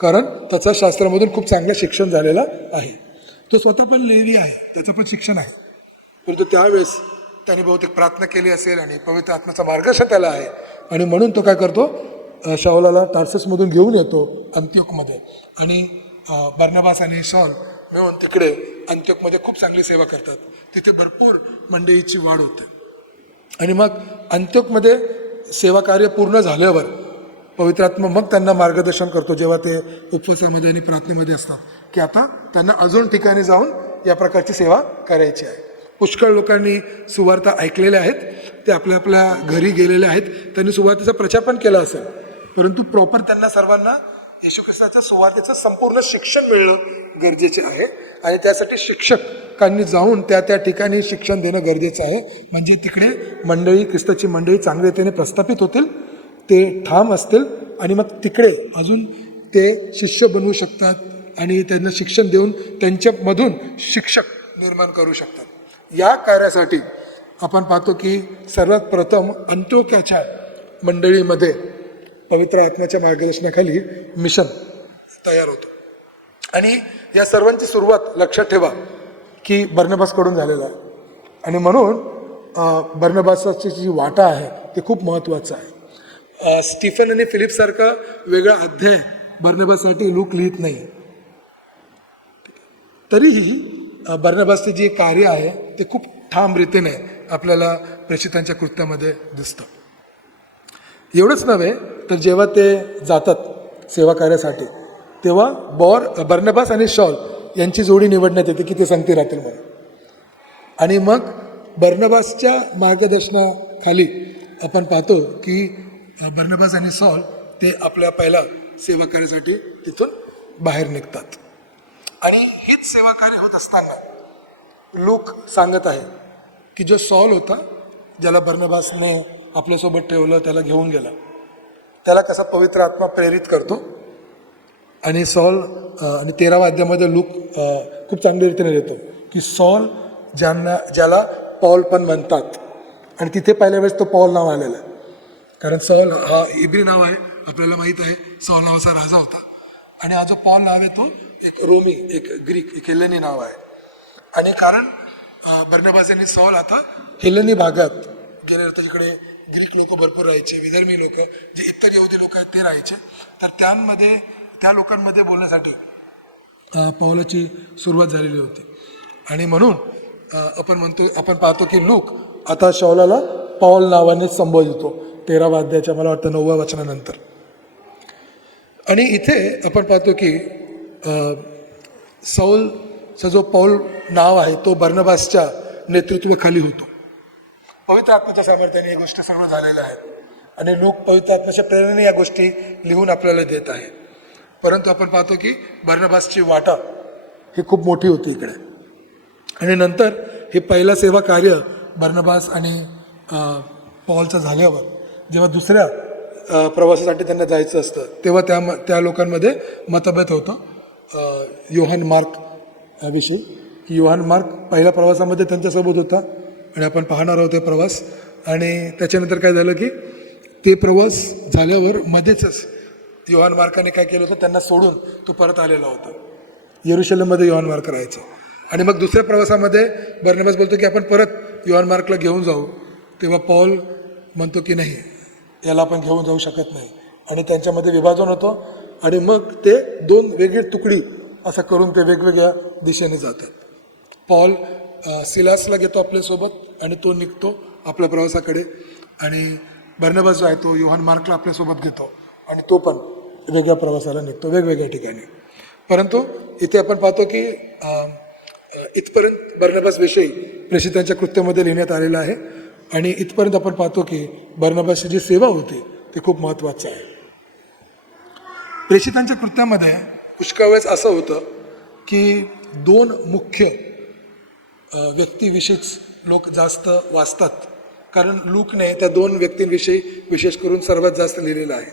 कारण त्याचा शास्त्रामधून खूप चांगलं शिक्षण झालेलं आहे. तो स्वतः पण लेवी आहे, त्याचं पण शिक्षण आहे. परंतु त्यावेळेस त्याने बहुतेक प्रार्थना केली असेल आणि पवित्र आत्म्याचं मार्गदर्शन त्याला आहे आणि म्हणून तो काय करतो, शाऊलाला टार्ससमधून घेऊन येतो अंत्योकमध्ये. आणि बर्नबास आणि शौल मिळून तिकडे अंत्योकमध्ये खूप चांगली सेवा करतात. तिथे भरपूर मंडळीची वाढ होते. आणि मग अंत्योकमध्ये सेवा कार्य पूर्ण झाल्यावर पवित्र आत्मा मग त्यांना मार्गदर्शन करतो जेव्हा ते उपवासामध्ये आणि प्रार्थनेमध्ये असतात की आता त्यांना अजून ठिकाणी जाऊन या प्रकारची सेवा करायची आहे. पुष्कळ लोकांनी सुवार्ता ऐकलेल्या आहेत, ते आपल्या आपल्या घरी गेलेले आहेत, त्यांनी सुवार्तेचा प्रचार पण केला असेल, परंतु प्रॉपर त्यांना सर्वांना येशू ख्रिस्ताच्या सुवार्तेचं संपूर्ण शिक्षण मिळणं गरजेचे आहे. आणि त्यासाठी शिक्षकांनी जाऊन त्या ठिकाणी शिक्षण देणं गरजेचं आहे. म्हणजे तिकडे मंडळी, ख्रिस्ताची मंडळी चांगल्या रीतीने प्रस्थापित होतील, ते ठाम असतील आणि मग तिकडे अजून ते शिष्य बनवू शकतात आणि त्यांना शिक्षण देऊन त्यांच्यामधून शिक्षक निर्माण करू शकतात. या कार्यासाठी आपण पाहतो की सर्वात प्रथम अंत्योक्याच्या मंडळीमध्ये पवित्र आत्म्याच्या मार्गदर्शनाखाली मिशन तयार होतं. आणि या सर्वांची सुरुवात लक्षात ठेवा की बर्नबासकडून झालेला आहे. आणि म्हणून बर्नबासाची जी वाटा आहे ते खूप महत्त्वाचं आहे. स्टीफन आणि फिलिपसारखा वेगळा अध्याय बर्नबाससाठी लूक लिहित नाही. तरीही बर्नबासचे जे कार्य आहे ते खूप ठाम रीतीने आपल्याला प्रेषितांच्या कृत्यामध्ये दिसतं. एवढंच नव्हे तर जेव्हा ते जातात सेवा कार्यासाठी तेव्हा बर्नबास आणि शौल यांची जोडी निवडण्यात येते की ते संगती राहतील म्हणून. आणि मग बर्नबासच्या मार्गदर्शनाखाली आपण पाहतो की बर्नबास आणि शौल ते आपल्या पहिला सेवा कार्यासाठी तिथून बाहेर निघतात. आणि हेच सेवा कार्य होत असताना लूक सांगत आहे की जो सौल होता, ज्याला बर्नबासने आपल्यासोबत ठेवलं, त्याला घेऊन गेला, त्याला कसा पवित्र आत्मा प्रेरित करतो. आणि सौल आणि 13व्या अध्यायामध्ये लूक खूप चांगल्या रीतीने देतो की सौल ज्याला पौल पण म्हणतात. आणि तिथे पहिल्या वेळेस तो पौल नाव आलेलं आहे कारण सौल हा इब्री नाव आहे, आपल्याला माहीत आहे. सौल नावाचा राजा होता. आणि हा जो पौल नाव आहे तो एक रोमी, एक ग्रीक, एक हेलेनी नाव आहे. आणि कारण बर्नबास आणि सौल आता हेलेनी भागात गेले, तिकडे ग्रीक लोक भरपूर राहायचे, विधर्मी लोक, जे इतर यहुदी लोक आहेत ते राहायचे. तर त्या लोकांमध्ये बोलण्यासाठी पौलाची सुरुवात झालेली होती. आणि म्हणून आपण पाहतो की लूक आता शौलाला पौल नावाने संबोधितो 13व्या अध्यायाच्या मला वाटतं 9व्या वचनानंतर. आणि इथे आपण पाहतो की सौलचा जो पौल नाव आहे तो बर्नबासच्या नेतृत्वाखाली होतो. पवित्र आत्म्याच्या सामर्थ्याने या गोष्टी सगळं झालेल्या आहेत आणि लूक पवित्र आत्म्याच्या प्रेरणेने या गोष्टी लिहून आपल्याला देत आहे. परंतु आपण पाहतो की बर्नबासची वाटा ही खूप मोठी होती इकडे. आणि नंतर हे पहिला सेवा कार्य बर्नबास आणि पौलचं झाल्यावर जेव्हा दुसऱ्या प्रवासासाठी त्यांना जायचं असतं तेव्हा त्या लोकांमध्ये मतभेद होतं योहान मार्क विषयी. की योहान मार्क पहिल्या प्रवासामध्ये त्यांच्यासोबत होता आणि आपण पाहणार आहोत ते प्रवास. आणि त्याच्यानंतर काय झालं की ते प्रवास झाल्यावर मध्येच योहान मार्काने काय केलं होतं, त्यांना सोडून तो परत आलेला होता. यरूशलेममध्ये योहान मार्क राहायचे. आणि मग दुसऱ्या प्रवासामध्ये बर्नबास बोलतो की आपण परत योहान मार्कला घेऊन जाऊ. तेव्हा पौल म्हणतो की नाही, याला आपण घेऊन जाऊ शकत नाही. आणि त्यांच्यामध्ये विभाजन होतं आणि मग ते दोन वेगळी तुकडी असं करून ते वेगवेगळ्या दिशेने जातात. पौल सिलासला घेतो आपल्यासोबत आणि तो निघतो आपल्या प्रवासाकडे. आणि बर्नबास जो आहे तो योहान मार्कला आपल्यासोबत घेतो आणि तो पण वेगळ्या प्रवासाला निघतो वेगवेगळ्या ठिकाणी. परंतु इथे आपण पाहतो की इथपर्यंत बर्नबासविषयी प्रेषितांच्या कृत्यामध्ये लिहिण्यात आलेलं आहे. आणि इथपर्यंत आपण पाहतो की बर्नबासची जी सेवा होती ती खूप महत्त्वाची आहे. प्रेषितांच्या कृत्यामध्ये पुष्कळ वेळेस असं होतं की दोन मुख्य व्यक्तीविषयीच लोक जास्त वाचतात. कारण लूकने त्या 2 व्यक्तींविषयी विशेष करून सर्वात जास्त लिहिलेलं आहे.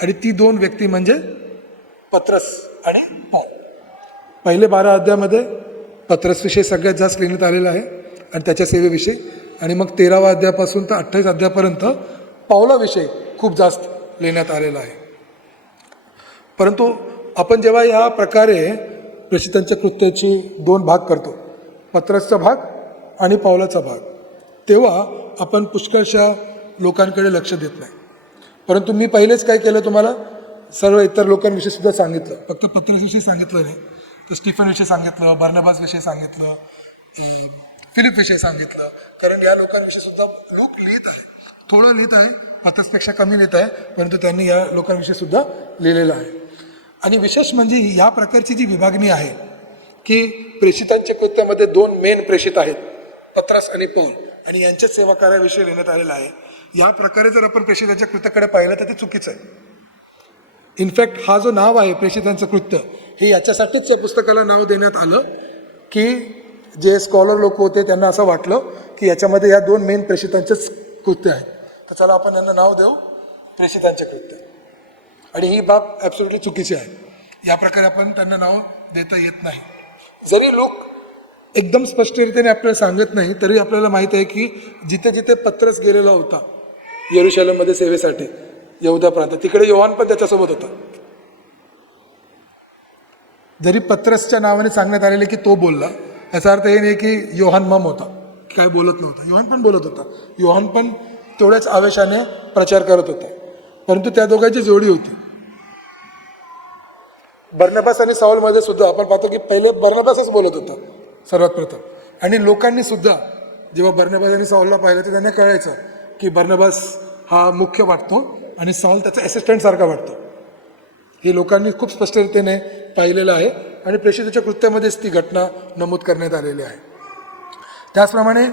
आणि ती 2 व्यक्ती म्हणजे पत्रस आणि पौल. पहिले 12 अध्यायामध्ये पत्रसविषयी सगळ्यात जास्त लिहिण्यात आलेलं आहे आणि त्याच्या सेवेविषयी. आणि मग 13व्या अध्यायापासून तर 28 अध्यायापर्यंत पौलाविषयी खूप जास्त लिहिण्यात आलेलं आहे. परंतु आपण जेव्हा या प्रकारे प्रेषितांच्या कृत्याची 2 भाग करतो, पत्रसचा भाग आणि पौलाचा भाग, तेव्हा आपण पुष्कळशा लोकांकडे लक्ष देत नाही. परंतु मी पहिलेच काय केलं, तुम्हाला सर्व इतर लोकांविषयी सुद्धा सांगितलं. फक्त पत्रसविषयी सांगितलं नाही, तर स्टीफनविषयी सांगितलं, बर्नबासविषयी सांगितलं, फिलिपविषयी सांगितलं. कारण या लोकांविषयी सुद्धा लोक लिहित आहे, थोडं लिहित आहे, पत्रसपेक्षा कमी लिहित आहे, परंतु त्यांनी या लोकांविषयी सुद्धा लिहिलेलं आहे. आणि विशेष म्हणजे या प्रकारची जी विभागणी आहे की प्रेषितांच्या कृत्यामध्ये 2 मेन प्रेषित आहेत, पत्रस आणि पौल, आणि यांच्या सेवा कार्याविषयी लिहिण्यात आलेलं आहे. या प्रकारे जर आपण प्रेषितांच्या कृत्याकडे पाहिलं तर ते चुकीचं आहे. इनफॅक्ट हा जो नाव आहे प्रेषितांचं कृत्य, हे याच्यासाठीच या पुस्तकाला नाव देण्यात आलं की जे स्कॉलर लोक होते त्यांना असं वाटलं की याच्यामध्ये या 2 मेन प्रेषितांचेच कृत्य आहेत, तर चला आपण यांना नाव देऊ प्रेषितांचे कृत्य. आणि ही बाब ॲब्सोल्युटली चुकीची आहे. या प्रकारे आपण त्यांना नाव देता येत नाही. जरी लोक एकदम स्पष्टरित्याने आपल्याला सांगत नाही, तरी आपल्याला माहीत आहे की जिथे जिथे पत्रस गेलेला होता येरुशलेममध्ये सेवेसाठी, यहुदा प्रांत, तिकडे योहान पण त्याच्यासोबत होता. जरी पत्रसच्या नावाने सांगण्यात आलेले की तो बोलला, याचा अर्थ हे नाही की योहान मम होता, काय बोलत नव्हता. योहान पण बोलत होता, योहान पण तेवढ्याच आवेशाने प्रचार करत होता. परंतु त्या दोघांची जोडी होती. बर्नबास आणि साऊलमध्ये सुद्धा आपण पाहतो की पहिले बर्नबासच बोलत होता सर्वात प्रथम. आणि लोकांनी सुद्धा जेव्हा बर्नबास आणि साऊलला पाहिलं तर त्यांना कळायचं की बर्नबास हा मुख्य वाटतो आणि साऊल त्याचा असिस्टंट सारखा वाटतो. हे लोकांनी खूप स्पष्टरीतीने पाहिलेलं आहे आणि प्रेषिताच्या कृत्यामध्येच ती घटना नमूद करण्यात आलेली आहे. त्याचप्रमाणे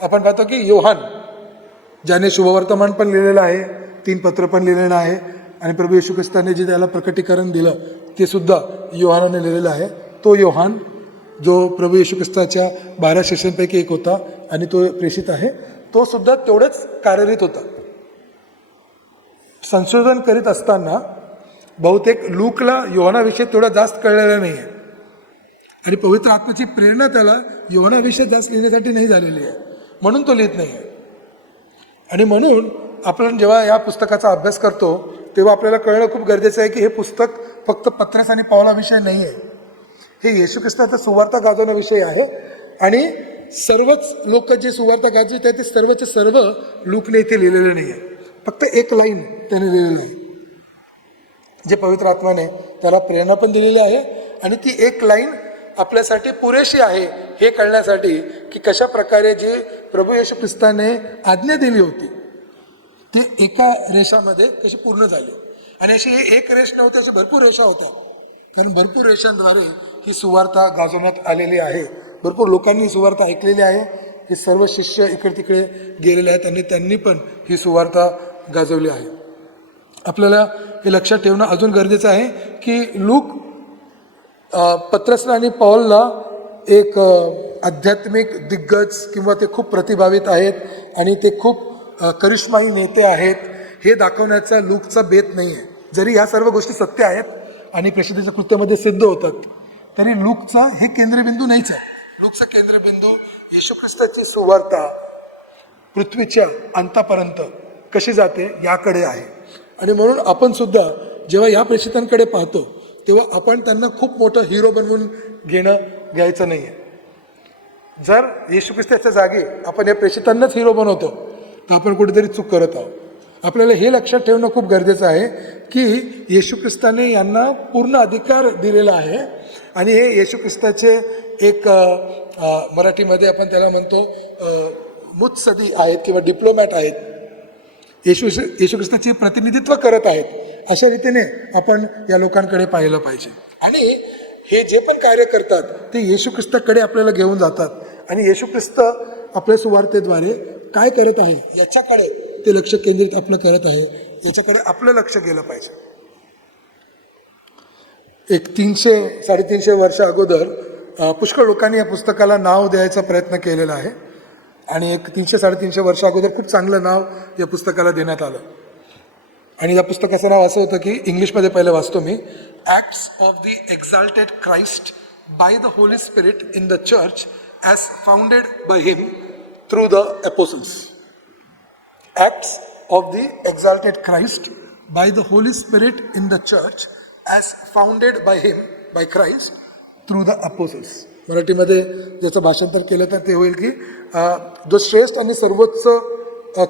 आपण पाहतो की योहान, ज्याने शुभवर्तमान पण लिहिलेलं आहे, 3 पत्र पण लिहिलेलं आहे, आणि प्रभू येशू ख्रिस्ताने जे त्याला प्रकटीकरण दिलं ते सुद्धा योहानाने लिहिलेलं आहे. तो योहान जो प्रभू येशू ख्रिस्ताच्या 12 शिष्यांपैकी एक होता आणि तो प्रेषित आहे, तो सुद्धा तेवढेच कार्यरत होता. संशोधन करीत असताना बहुतेक लूकला योहानाविषयी तेवढा जास्त कळलेला नाही आहे आणि पवित्र आत्म्याची प्रेरणा त्याला योहानाविषयी जास्त लिहिण्यासाठी नाही झालेली आहे, म्हणून तो लिहित नाही आहे. आणि म्हणून आपण जेव्हा या पुस्तकाचा अभ्यास करतो तेव्हा आपल्याला कळणं खूप गरजेचं आहे की हे पुस्तक फक्त पत्रस आणि पौलाविषयी नाही आहे, हे येशू ख्रिस्ताचा सुवार्ता गाजवण्याविषयी आहे. आणि सर्वच लोक जे सुवार्ता गाजवत आहेत ते सर्वचे सर्व लूकने इथे लिहिलेले नाही आहे. फक्त एक लाईन त्याने लिहिलेली आहे, जे पवित्र आत्म्याने त्याला प्रेरणा पण दिलेली आहे. आणि ती एक लाईन आपल्यासाठी पुरेशी आहे हे कळण्यासाठी की कशा प्रकारे जी प्रभू येशू ख्रिस्ताने आज्ञा दिली होती ती एका रेषामध्ये कशी पूर्ण झाली. आणि अशी एक रेष नव्हती, अशी भरपूर रेषा होत्या, कारण भरपूर रेषांद्वारे ही सुवार्ता गाजवण्यात आलेली आहे. भरपूर लोकांनी सुवार्ता ऐकलेली आहे. हे सर्व शिष्य इकडे तिकडे गेलेले आहेत आणि त्यांनी पण ही सुवार्ता गाजवली आहे. आपल्याला हे लक्षात ठेवणं अजून गरजेचं आहे की लूक पत्रसला आणि पौलला एक आध्यात्मिक दिग्गज किंवा ते खूप प्रतिभावित आहेत आणि ते खूप करिश्माई नेते आहेत हे दाखवण्याचा लूकचा बेत नाही आहे. जरी ह्या सर्व गोष्टी सत्य आहेत आणि प्रेषिताच्या कृत्यामध्ये सिद्ध होतात, तरी लूकचा हे केंद्रबिंदू नाहीच आहे. लूकचा केंद्रबिंदू येशू ख्रिस्ताची सुवार्ता पृथ्वीच्या अंतापर्यंत कशी जाते याकडे आहे. आणि म्हणून आपण सुद्धा जेव्हा या प्रेषितांकडे पाहतो तेव्हा आपण त्यांना खूप मोठं हिरो बनवून घ्यायचं नाही आहे. जर येशू ख्रिस्ताच्या जागी आपण या प्रेषितांनाच हिरो बनवतो तर आपण कुठेतरी चूक करत आहोत. आपल्याला हे लक्षात ठेवणं खूप गरजेचं आहे की येशू ख्रिस्ताने यांना पूर्ण अधिकार दिलेला आहे आणि हे येशू ख्रिस्ताचे एक मराठीमध्ये आपण त्याला म्हणतो मुत्सदी आहेत किंवा डिप्लोमॅट आहेत, येशू ख्रिस्ताचे प्रतिनिधित्व करत आहेत. अशा रीतीने आपण या लोकांकडे पाहिलं पाहिजे. आणि हे जे पण कार्य करतात ते येशू ख्रिस्ताकडे आपल्याला घेऊन जातात आणि येशू ख्रिस्त आपल्या सुवार्तेद्वारे काय करत आहे याच्याकडे ते लक्ष केंद्रित आपलं करत आहे, याच्याकडे आपलं लक्ष गेलं पाहिजे. एक 300-350 वर्ष अगोदर पुष्कळ लोकांनी या पुस्तकाला नाव द्यायचा प्रयत्न केलेला आहे आणि एक 300-350 वर्ष अगोदर खूप चांगलं नाव या पुस्तकाला देण्यात आलं. आणि या पुस्तकाचं नाव असं होतं की इंग्लिशमध्ये पहिलं वाचतो मी, acts of the exalted Christ by the holy spirit in the church as founded by him through the apostles. Acts of the exalted Christ by the holy spirit in the church as founded by him by Christ through the apostles. मराठीमध्ये ज्याचं भाषांतर केलं तर ते होईल की जो श्रेष्ठ आणि सर्वोच्च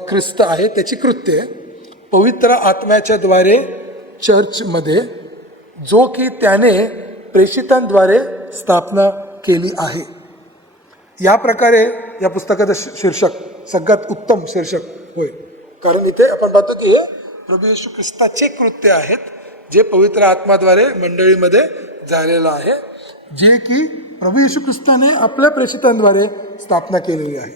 ख्रिस्त आहे त्याची कृत्ये पवित्र आत्म्याच्या द्वारे चर्चमध्ये जो की त्याने प्रेषितांद्वारे स्थापना केली आहे. या प्रकारे या पुस्तकाचं शीर्षक सगळ्यात उत्तम शीर्षक होय, कारण इथे आपण पाहतो की हे प्रभू येशू ख्रिस्ताचे कृत्य आहेत जे पवित्र आत्म्याद्वारे मंडळीमध्ये झालेलं आहे, जे की प्रभू येशू ख्रिस्ताने आपल्या प्रेषितांद्वारे स्थापना केलेली आहे.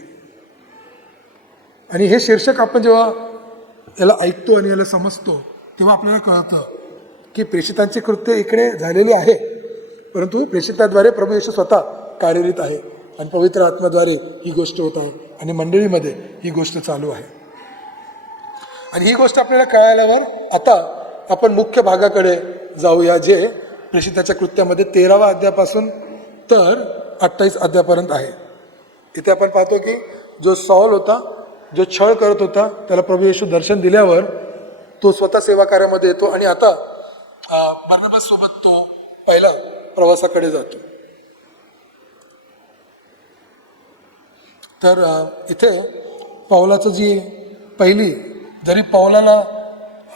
आणि हे शीर्षक आपण जेव्हा याला ऐकतो आणि याला समजतो तेव्हा आपल्याला कळतं की प्रेषितांची कृत्य इकडे झालेली आहे, परंतु प्रेषिताद्वारे प्रभू येशू स्वतः कार्यरत आहे आणि पवित्र आत्म्याद्वारे ही गोष्ट होत आहे आणि मंडळीमध्ये ही गोष्ट चालू आहे. आणि ही गोष्ट आपल्याला कळाल्यावर आता आपण मुख्य भागाकडे जाऊया, जे प्रेषिताच्या कृत्यामध्ये 13वा अध्यायापासून तर 28 अध्यायापर्यंत आहे. इथे आपण पाहतो की जो सौल होता, जो छळ करत होता, त्याला प्रभू येशू दर्शन दिल्यावर तो स्वतः सेवा कार्यामध्ये येतो आणि आता बर्नबास सोबत तो पहिला प्रवासाकडे जातो. तर इथे पौलाचं जी पहिली, जरी पौलाला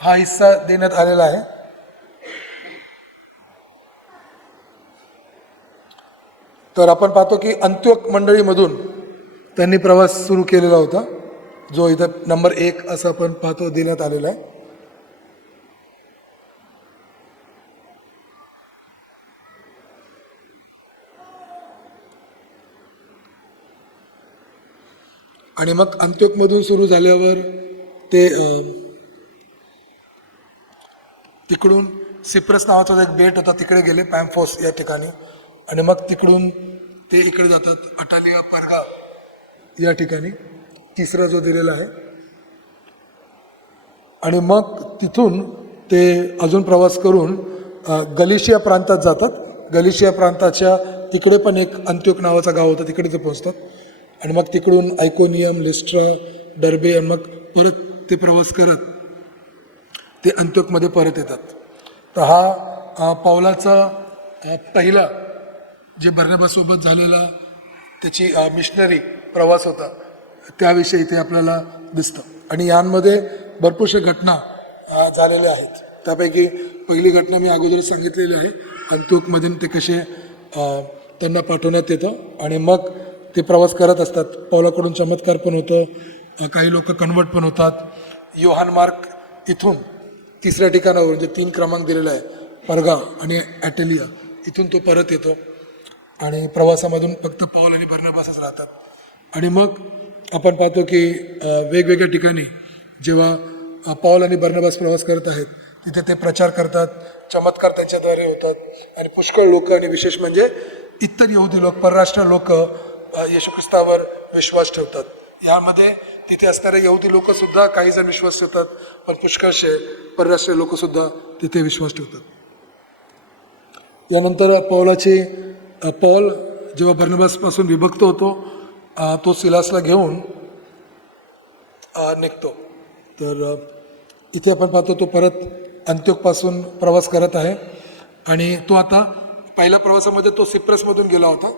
हा हिस्सा देण्यात आलेला आहे, तर आपण पाहतो की अंत्योक मंडळीमधून त्यांनी प्रवास सुरू केलेला होता, जो इथं नंबर 1 असं आपण पाहतो देण्यात आलेला आहे. आणि मग अंत्योकमधून सुरू झाल्यावर ते तिकडून सिप्रस नावाचा एक बेट होता तिकडे गेले, पॅम्फोस या ठिकाणी, आणि मग तिकडून ते इकडे जातात अटालिया पर्गा या ठिकाणी, तिसरा जो दिलेला आहे. आणि मग तिथून ते अजून प्रवास करून गलिशिया प्रांतात जातात. गलिशिया प्रांताच्या तिकडे पण एक अंत्योक नावाचा गाव होता, तिकडे ते पोहोचतात. आणि मग तिकडून आयकोनियम, लिस्ट्रा, डर्बे, आणि मग परत ते प्रवास करत ते अंत्योकमध्ये परत येतात. तर हा पौलाचा पहिला जे बर्नबासोबत झालेला त्याची मिशनरी प्रवास होता त्याविषयी इथे आपल्याला दिसतं. आणि यांमध्ये भरपूरशा घटना झालेल्या आहेत. त्यापैकी पहिली घटना मी अगोदर सांगितलेली आहे, अंत्योकमधून ते कसे त्यांना पाठवण्यात येतं आणि मग ते प्रवास करत असतात. पौलाकडून चमत्कार पण होतं, काही लोक कन्वर्ट पण होतात. योहान मार्क इथून तिसऱ्या ठिकाणावरून जे 3 क्रमांक दिलेला आहे, पर्गा आणि ॲटेलिया, इथून तो परत येतो आणि प्रवासामधून फक्त पौल आणि बर्नबासच राहतात. आणि मग आपण पाहतो की वेगवेगळ्या ठिकाणी जेव्हा पौल आणि बर्नबास प्रवास करत आहेत तिथे ते प्रचार करतात, चमत्कार त्यांच्याद्वारे होतात आणि पुष्कळ लोक आणि विशेष म्हणजे इतर यहुदी लोक, परराष्ट्र लोक येशू ख्रिस्तावर विश्वास ठेवतात. यामध्ये तिथे असणारे यहुदी लोक सुद्धा काही जण विश्वास ठेवतात, पण पुष्कळशे परराष्ट्रीय लोक सुद्धा तिथे विश्वास ठेवतात. यानंतर पौल जेव्हा बर्नबासपासून विभक्त होतो, तो सिलासला घेऊन निघतो. तर इथे आपण पाहतो तो परत अंत्योकपासून प्रवास करत आहे आणि तो आता पहिल्या प्रवासामध्ये तो सिप्रसमधून गेला होता,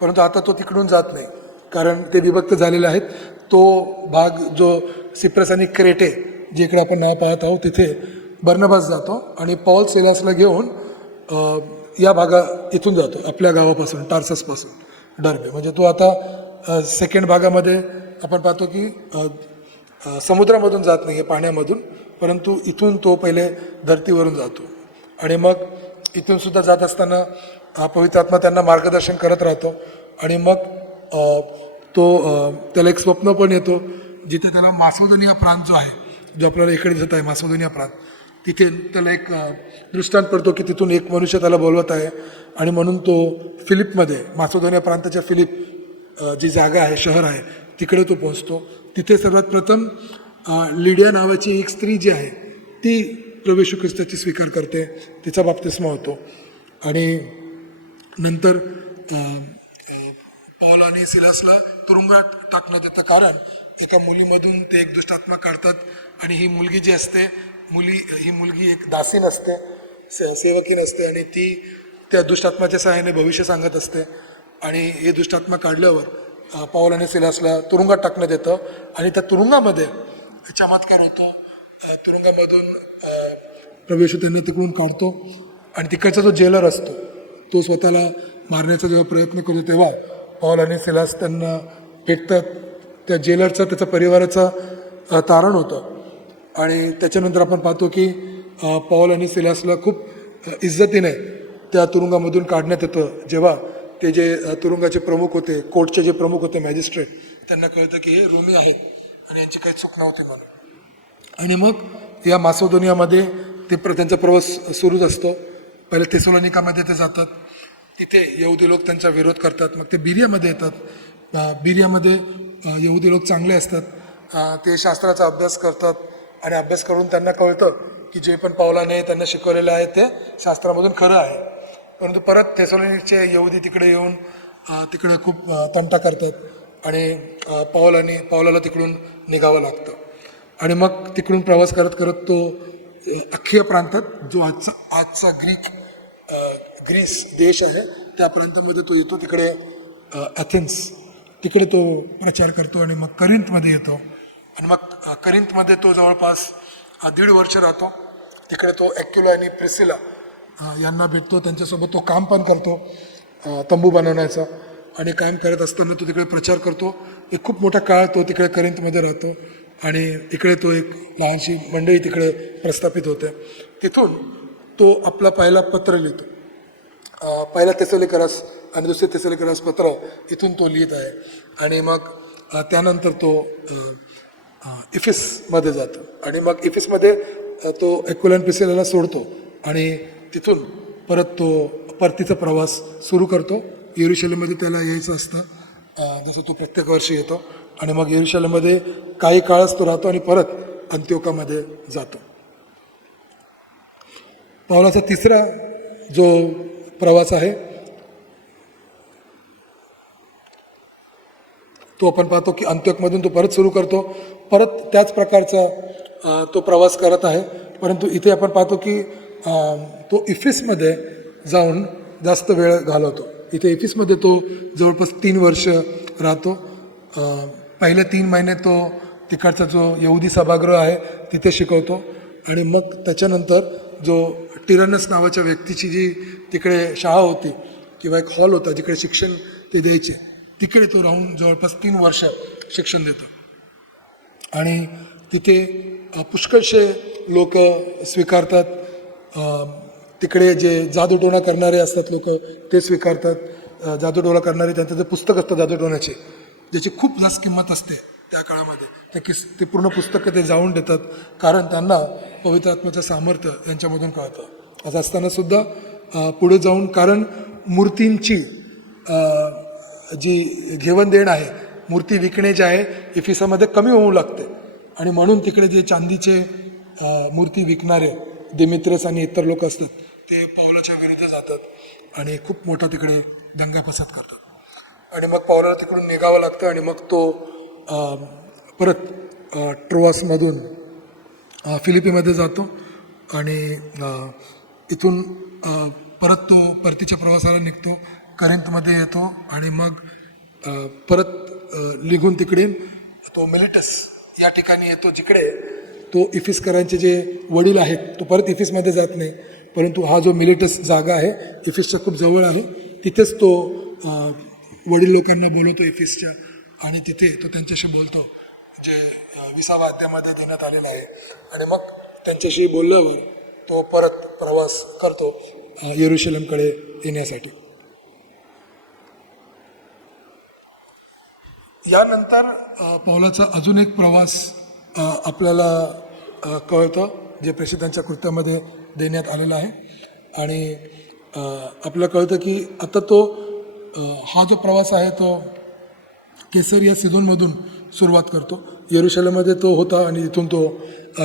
परंतु आता तो तिकडून जात नाही कारण ते विभक्त झालेले आहेत. तो भाग जो सिप्रस आणि क्रेटे जे इकडे आपण नाव पाहत आहोत तिथे बर्नबास जातो आणि पौल सिलासला घेऊन या इथून जातो आपल्या गावापासून, टार्ससपासून डर्बे. म्हणजे तो आता सेकंड भागामध्ये आपण पाहतो की समुद्रामधून जात नाही आहे, पाण्यामधून, परंतु इथून तो पहिले धरतीवरून जातो. आणि मग इथून सुद्धा जात असताना पवित्र आत्मा त्यांना मार्गदर्शन करत राहतो. आणि मग त्याला एक स्वप्न पण येतो जिथे त्याला मासोदनिया प्रांत जो आहे, जो आपल्याला इकडे दिसत आहे मासोदनिया प्रांत, तिथे त्याला एक दृष्टांत पडतो की तिथून एक मनुष्य त्याला बोलवत आहे आणि म्हणून तो फिलिपमध्ये, मासोदनिया प्रांताच्या फिलिप जी जागा आहे, शहर आहे, तिकडे तो पोहोचतो. तिथे सर्वात प्रथम लिडिया नावाची एक स्त्री जी आहे ती प्रभू येशू ख्रिस्ताची स्वीकार करते, तिचा बाप्तिस्मा होतो. आणि नंतर पौल आणि सिलासला तुरुंगात टाकण्यात येतं, कारण एका मुलीमधून ते एक दुष्टात्मा काढतात. आणि ही मुलगी जी असते ही मुलगी एक दासी नसते, सेवकी नसते, आणि ती त्या दुष्टात्माच्या सहाय्याने भविष्य सांगत असते. आणि हे दुष्टात्मा काढल्यावर पौल आणि सिलासला तुरुंगात टाकण्यात येतं. आणि त्या तुरुंगामध्ये चमत्कार होतो. तुरुंगामधून प्रभू येशू त्यांना तिकडून काढतो. आणि तिकडचा जो जेलर असतो तो स्वतःला मारण्याचा जेव्हा प्रयत्न करतो तेव्हा पौल आणि सिलास त्यांना भेटतात. त्या जेलरचा त्याच्या परिवाराचा तारण होतं. आणि त्याच्यानंतर आपण पाहतो की पौल आणि सिलासला खूप इज्जतीने त्या तुरुंगामधून काढण्यात येतं. जेव्हा ते जे तुरुंगाचे प्रमुख होते, कोर्टचे जे प्रमुख होते, मॅजिस्ट्रेट, त्यांना कळतं की हे रोमी आहेत आणि यांची काही चूक नव्हती म्हणून. आणि मग या मासिदोनियामध्ये त्यांचा प्रवास सुरूच असतो. पहिले थेसलोनिकामध्ये ते जातात, तिथे यहुदी लोक त्यांचा विरोध करतात. मग ते बिरियामध्ये येतात. बिरियामध्ये यहुदी लोक चांगले असतात, ते शास्त्राचा अभ्यास करतात. आणि अभ्यास करून त्यांना कळतं की जे पण पौलाने त्यांना शिकवलेलं आहे ते शास्त्रामधून खरं आहे. परंतु परत थेसलोनिकचे यहुदी तिकडे येऊन तिकडे खूप तंटा करतात आणि पौलाला तिकडून निघावं लागतं. आणि मग तिकडून प्रवास करत करत तो अख्खिया प्रांतात, जो आजचा ग्रीस देश आहे, त्या प्रांतामध्ये तो येतो. तिकडे ॲथेन्स, तिकडे तो प्रचार करतो. आणि मग करिंथमध्ये येतो. आणि मग करिंथमध्ये तो जवळपास 1.5 वर्ष राहतो. तिकडे तो ॲक्युला आणि प्रिसिला यांना भेटतो. त्यांच्यासोबत तो काम पण करतो, तंबू बनवण्याचा. आणि काम करत असताना तो तिकडे प्रचार करतो. एक खूप मोठा काळ तो तिकडे करिंथमध्ये राहतो. आणि इकडे तो एक लहानशी मंडळी तिकडे प्रस्थापित होते. तिथून तो आपला पहिला पत्र लिहितो. पहिला थेसलोनिकस आणि दुसरे थेसलोनिकस पत्र इथून तो लिहित आहे. आणि मग त्यानंतर तो इफिसमध्ये जातो. आणि मग इफिसमध्ये तो ॲक्विला आणि प्रिसिलाला सोडतो. आणि तिथून परत तो परतीचा प्रवास सुरू करतो. येरुशलेममध्ये त्याला यायचं असतं, जसं तो प्रत्येक वर्षी येतो. आणि मग येरुशलेममध्ये काही काळच तो राहतो आणि परत अंत्योकामध्ये जातो. पौलाचा तिसरा जो प्रवास आहे तो आपण पाहतो की अंत्योकमधून तो परत सुरू करतो. परत त्याच प्रकारचा तो प्रवास करत आहे. परंतु इथे आपण पाहतो की तो इफिसमध्ये जाऊन जास्त वेळ घालवतो. इथे इफिसमध्ये तो जवळपास 3 वर्ष राहतो. पहिले 3 महिने तो तिकडचा जो यहुदी सभागृह आहे तिथे शिकवतो. आणि मग त्याच्यानंतर जो टिरनस नावाच्या व्यक्तीची जी तिकडे शाळा होती किंवा एक हॉल होता जिकडे शिक्षण ते द्यायचे, तिकडे तो राहून जवळपास 3 वर्ष शिक्षण देतो. आणि तिथे पुष्कळशे लोक स्वीकारतात. तिकडे जे जादूटोणा करणारे असतात लोक ते स्वीकारतात. जादूटोणा करणारे त्यांचं जे पुस्तक असतं जादूटोण्याचे, ज्याची खूप जास्त किंमत असते त्या काळामध्ये, ते पूर्ण पुस्तकं ते जाऊन देतात, कारण त्यांना पवित्र आत्म्याचं सामर्थ्य यांच्यामधून कळतं. असं असताना सुद्धा पुढे जाऊन, कारण मूर्तींची जी घेवण देण आहे, मूर्ती विकणे जे आहे इफिसामध्ये कमी होऊ लागते. आणि म्हणून तिकडे जे चांदीचे मूर्ती विकणारे दिमित्रियस आणि इतर लोक असतात ते पौलाच्या विरुद्ध जातात आणि खूप मोठा तिकडे दंगा फसाद करतात. आणि मग पौलाला तिकडून निघावं लागतं. आणि मग तो परत ट्रोआसमधून फिलिपीमध्ये जातो. आणि इथून परत तो परतीच्या प्रवासाला निघतो, करिंथमध्ये येतो. आणि मग परत निघून तिकडे तो मिलिटस या ठिकाणी येतो, जिकडे तो इफिसकरांचे जे वडील आहेत, तो परत इफिसमध्ये जात नाही, परंतु हा जो मिलिटस जागा आहे इफिसच्या खूप जवळ आहे, तिथेच तो वडील लोकांना बोलवतो इफिसच्या. आणि तिथे तो त्यांच्याशी बोलतो जे 20व्या अध्यायामध्ये देण्यात आलेलं आहे. आणि मग त्यांच्याशी बोलल्यावर तो परत प्रवास करतो येरुशलेमकडे येण्यासाठी. यानंतर पौलाचा अजून एक प्रवास आपल्याला कळतं, जे प्रेषितांच्या कृत्यामध्ये देण्यात आलेलं आहे. आणि आपल्याला कळतं की आता तो हा जो प्रवास आहे तो केसरिया सिदोनमधून सुरुवात करतो. येरुशलेममध्ये तो होता आणि इथून तो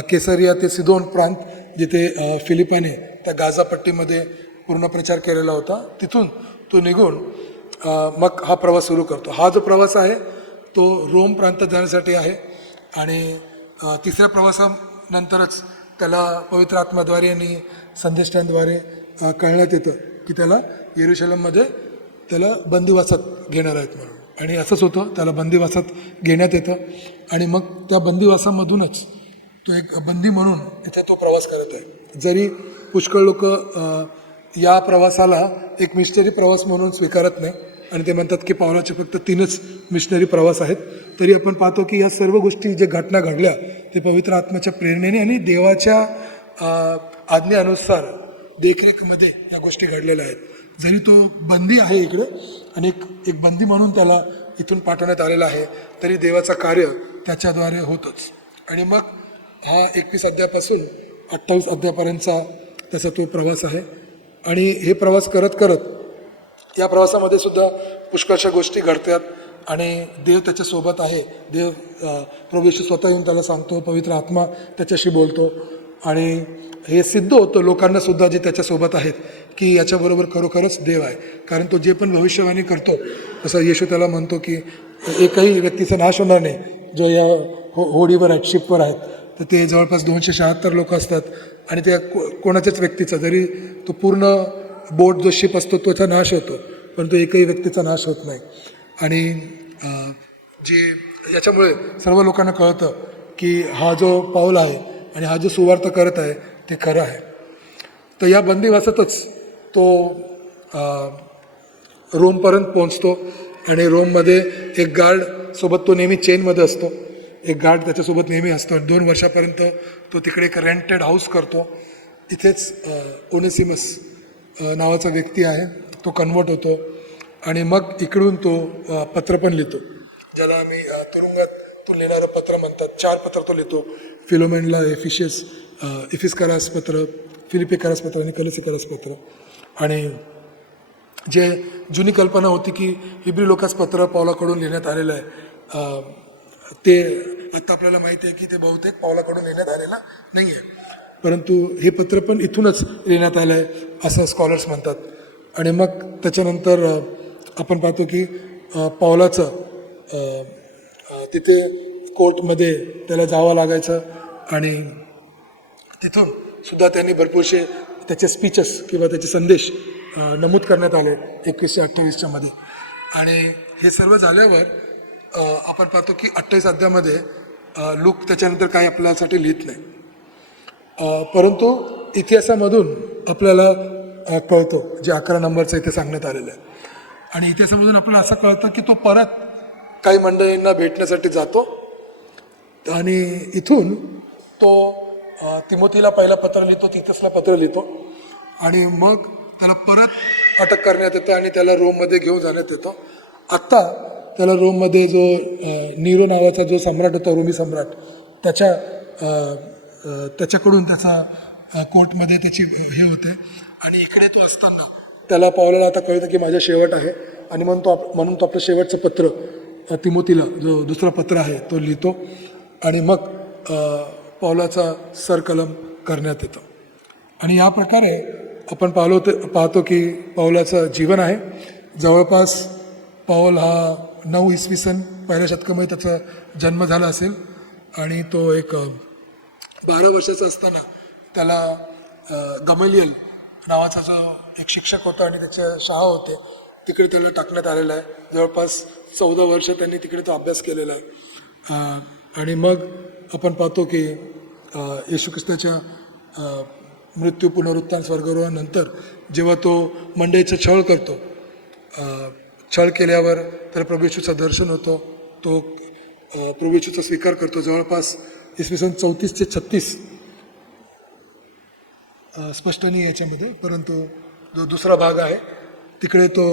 केसरिया ते सिदोन प्रांत, जिथे फिलिपाने त्या गाझा पट्टीमध्ये पूर्ण प्रचार केलेला होता, तिथून तो निघून मग हा प्रवास सुरू करतो. हा जो प्रवास आहे तो रोम प्रांतात जाण्यासाठी आहे आणि तिसऱ्या प्रवासानंतरच त्याला पवित्र आत्म्याद्वारे आणि संदेष्टांद्वारे कळण्यात येतं की त्याला येरुशलेममध्ये त्याला बंदिवासात घेणार आहेत म्हणून. आणि असंच होतं, त्याला बंदिवासात घेण्यात येतं आणि मग त्या बंदिवासामधूनच तो एक बंदी म्हणून इथे तो प्रवास करत आहे. जरी पुष्कळ लोक या प्रवासाला एक मिशनरी प्रवास म्हणून स्वीकारत नाही आणि ते म्हणतात की पावलाचे फक्त 3च मिशनरी प्रवास आहेत, तरी आपण पाहतो की या सर्व गोष्टी जे घटना घडल्या ते पवित्र आत्म्याच्या प्रेरणेने आणि देवाच्या आज्ञेनुसार देखरेखमध्ये या गोष्टी घडलेल्या आहेत. जरी तो बंदी आहे इकडे आणि एक बंदी म्हणून त्याला इथून पाठवण्यात आलेला आहे, तरी देवाचं कार्य त्याच्याद्वारे होतंच. आणि मग हा 21 अध्यायापासून 28 अध्यायापर्यंतचा त्याचा तो प्रवास आहे. आणि हे प्रवास करत करत या प्रवासामध्ये सुद्धा पुष्कळशा गोष्टी घडतात आणि देव त्याच्यासोबत आहे. देव प्रभू येशू स्वतः येऊन त्याला सांगतो, पवित्र आत्मा त्याच्याशी बोलतो आणि हे सिद्ध होतं लोकांना सुद्धा जे त्याच्यासोबत आहेत की याच्याबरोबर खरोखरच देव आहे. कारण तो जे पण भविष्यवाणी करतो, तसं येशू त्याला म्हणतो की एकही व्यक्तीचा नाश होणार नाही जो या होडीवर आहेत, शिपवर आहेत. तर ते जवळपास 276 लोक असतात आणि त्या कोणाच्याच व्यक्तीचा, जरी तो पूर्ण बोट जो शिप असतो त्याचा नाश होतो, पण तो एकही व्यक्तीचा नाश होत नाही. आणि जे याच्यामुळे सर्व लोकांना कळतं की हा जो पाऊल आहे आणि हा जो सुवार्थ करत आहे ते खरं आहे. तर या बंदिवासातच तो रोमपर्यंत पोहोचतो आणि रोममध्ये एक गार्ड सोबत तो नेहमी चेनमध्ये असतो. एक गार्ड त्याच्यासोबत नेहमी असतो. 2 वर्षापर्यंत तो तिकडे एक रेंटेड हाऊस करतो. इथेच ओनेसिमस नावाचा व्यक्ती आहे, तो कन्वर्ट होतो आणि मग इकडून तो पत्र पण लिहितो, ज्याला आम्ही तुरुंगातून लिहिणारं पत्र म्हणतात. 4 पत्र तो लिहितो. फिलोमेनला, इफिस्करास पत्र, फिलिपिकरास पत्र आणि कलसिकरास पत्र. आणि जे जुनी कल्पना होती की हिब्री लोकास पत्र पावलाकडून लिहिण्यात आलेलं आहे, ते आता आपल्याला माहिती आहे की ते बहुतेक पावलाकडून लिहिण्यात आलेलं नाही आहे, परंतु हे पत्र पण इथूनच लिहिण्यात आलं आहे असं स्कॉलर्स म्हणतात. आणि मग त्याच्यानंतर आपण पाहतो की पावलाचं तिथे कोर्टमध्ये त्याला जावं लागायचं आणि तिथून सुद्धा त्यांनी भरपूरसे त्याचे स्पीचेस किंवा त्याचे संदेश नमूद करण्यात आले 2128 मध्ये. आणि हे सर्व झाल्यावर आपण पाहतो की 28 अध्यायामध्ये लूक त्याच्यानंतर काही आपल्यासाठी लिहित नाही, परंतु इतिहासामधून आपल्याला कळतो, जे 11 नंबरचं इथे सांगण्यात आलेलं आहे. आणि इतिहासामधून आपल्याला असं कळतं की तो परत काही मंडळींना भेटण्यासाठी जातो आणि इथून तो तिमोथीला पहिला पत्र लिहितो, तिथसला पत्र लिहितो आणि मग त्याला परत अटक करण्यात येतं आणि त्याला रोममध्ये घेऊन जाण्यात येतं. आत्ता त्याला रोममध्ये जो नीरो नावाचा जो सम्राट होता, रोमी सम्राट, त्याच्याकडून त्याचा कोर्टमध्ये त्याची हे होते. आणि इकडे तो असताना त्याला पावलाला आता कळतं की माझा शेवट आहे आणि म्हणून तो आपलं शेवटचं पत्र तिमोथीला, जो दुसरा पत्र आहे, तो लिहितो आणि मग पावलाचा सरकलम करण्यात येतं. आणि या प्रकारे आपण पाहतो की पावलाचं जीवन आहे. जवळपास पाऊल हा 9 इसवी सन 1 शतकामध्ये त्याचा जन्म झाला असेल आणि तो एक 12 वर्षाचा असताना त्याला गमलियल नावाचा जो एक शिक्षक होता आणि त्याचे शाळा होते तिकडे त्याला टाकण्यात आलेलं आहे. जवळपास 14 वर्ष त्यांनी तिकडे तो अभ्यास केलेला आहे. आणि मग आपण पाहतो की येशू ख्रिस्ताच्या मृत्यू, पुनरुत्थान, स्वर्गारोहणानंतर जेव्हा तो मंडळीचं छळ करतो, छळ केल्यावर त्याला प्रभू येशूचं दर्शन होतो, तो प्रभू येशूचा स्वीकार करतो. जवळपास इसवी सन 34 ते 36 स्पष्ट नाही याच्यामध्ये, परंतु जो दुसरा भाग आहे तिकडे तो